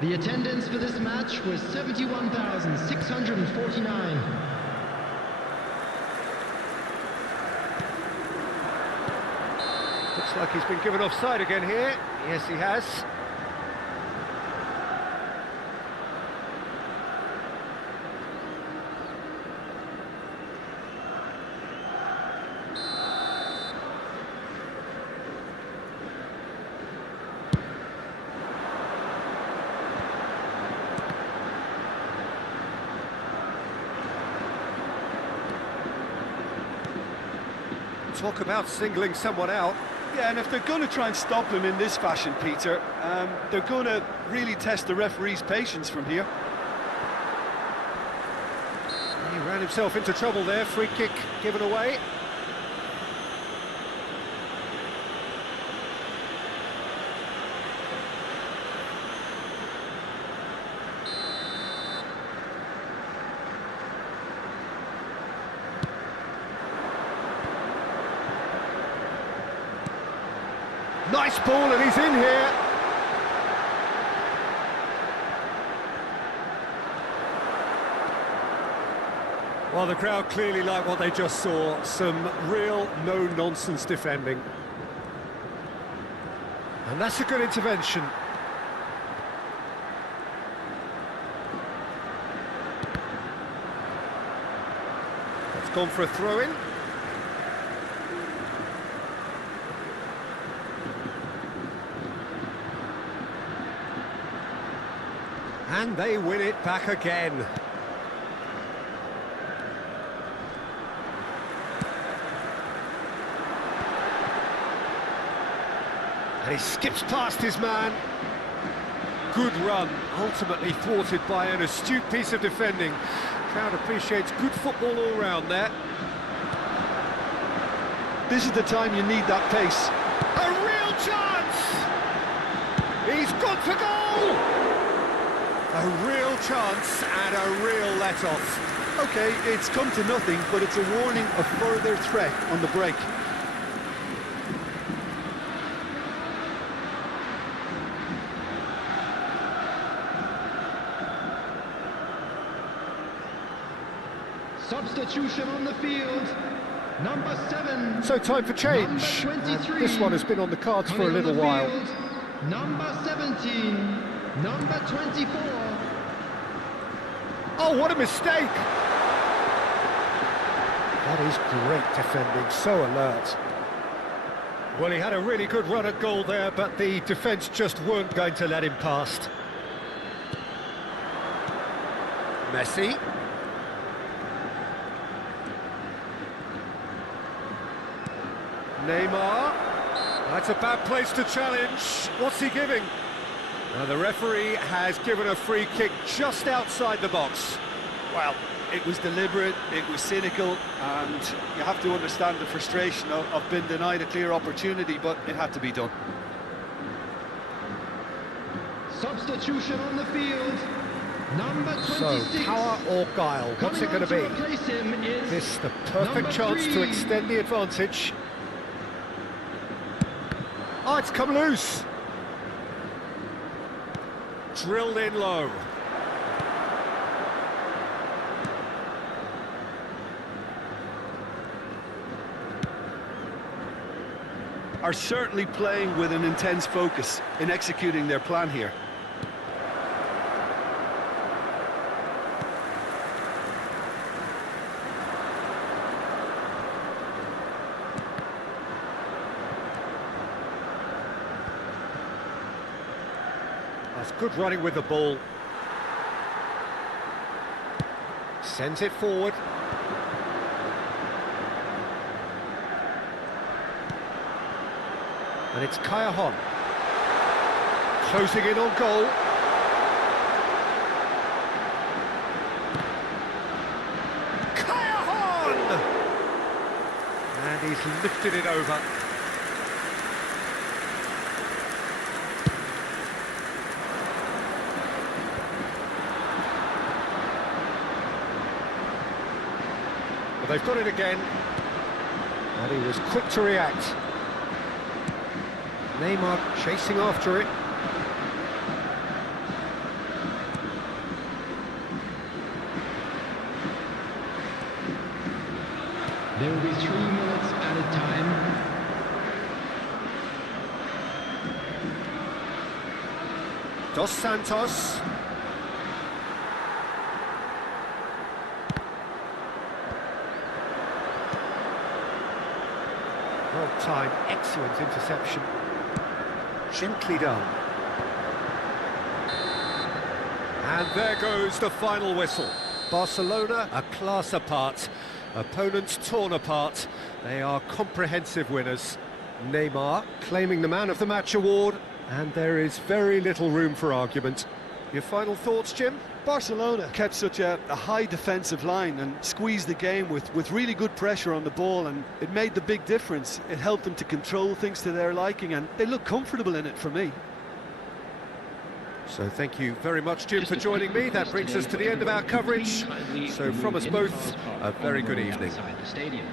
The attendance for this match was 71,649. Looks like he's been given offside again here. Yes, he has. Talk about singling someone out. Yeah, and if they're going to try and stop him in this fashion, Peter, they're going to really test the referee's patience from here. He ran himself into trouble there, free kick given away. Nice ball, and he's in here. Well, the crowd clearly like what they just saw. Some real no-nonsense defending. And that's a good intervention. It's gone for a throw-in. And they win it back again. And he skips past his man. Good run, ultimately thwarted by an astute piece of defending. Crowd appreciates good football all round there. This is the time you need that pace. A real chance! He's gone for goal! A real chance and a real let-off. Okay, it's come to nothing, but it's a warning of further threat on the break. Substitution on the field. Number 7. So time for change. This one has been on the cards for a little while. Number 17. Number 24. Oh, what a mistake! That is great defending, so alert. Well, he had a really good run at goal there, but the defence just weren't going to let him past. Messi. Neymar. That's a bad place to challenge. What's he giving? Now, the referee has given a free kick just outside the box. Well, it was deliberate, it was cynical, and you have to understand the frustration of being denied a clear opportunity, but it had to be done. Substitution on the field. Number 26. So, power or guile, what's it going to be? This the perfect chance to extend the advantage. Oh, it's come loose. Drilled in low. Are certainly playing with an intense focus in executing their plan here. That's good running with the ball. Sends it forward. And it's Kaya closing in on goal. Kaya and he's lifted it over. But they've got it again, and he was quick to react. Neymar chasing after it. There will be 3 minutes added time. Dos Santos. Well timed, excellent interception. Gently done. And there goes the final whistle. Barcelona a class apart. Opponents torn apart. They are comprehensive winners. Neymar claiming the Man of the Match award, and there is very little room for argument. Your final thoughts, Jim? Barcelona kept such a high defensive line and squeezed the game with really good pressure on the ball, and it made the big difference. It helped them to control things to their liking, and they look comfortable in it for me. So thank you very much, Jim, for joining me. That brings us to the end of our coverage. So from us both, a very good evening. Outside the stadium.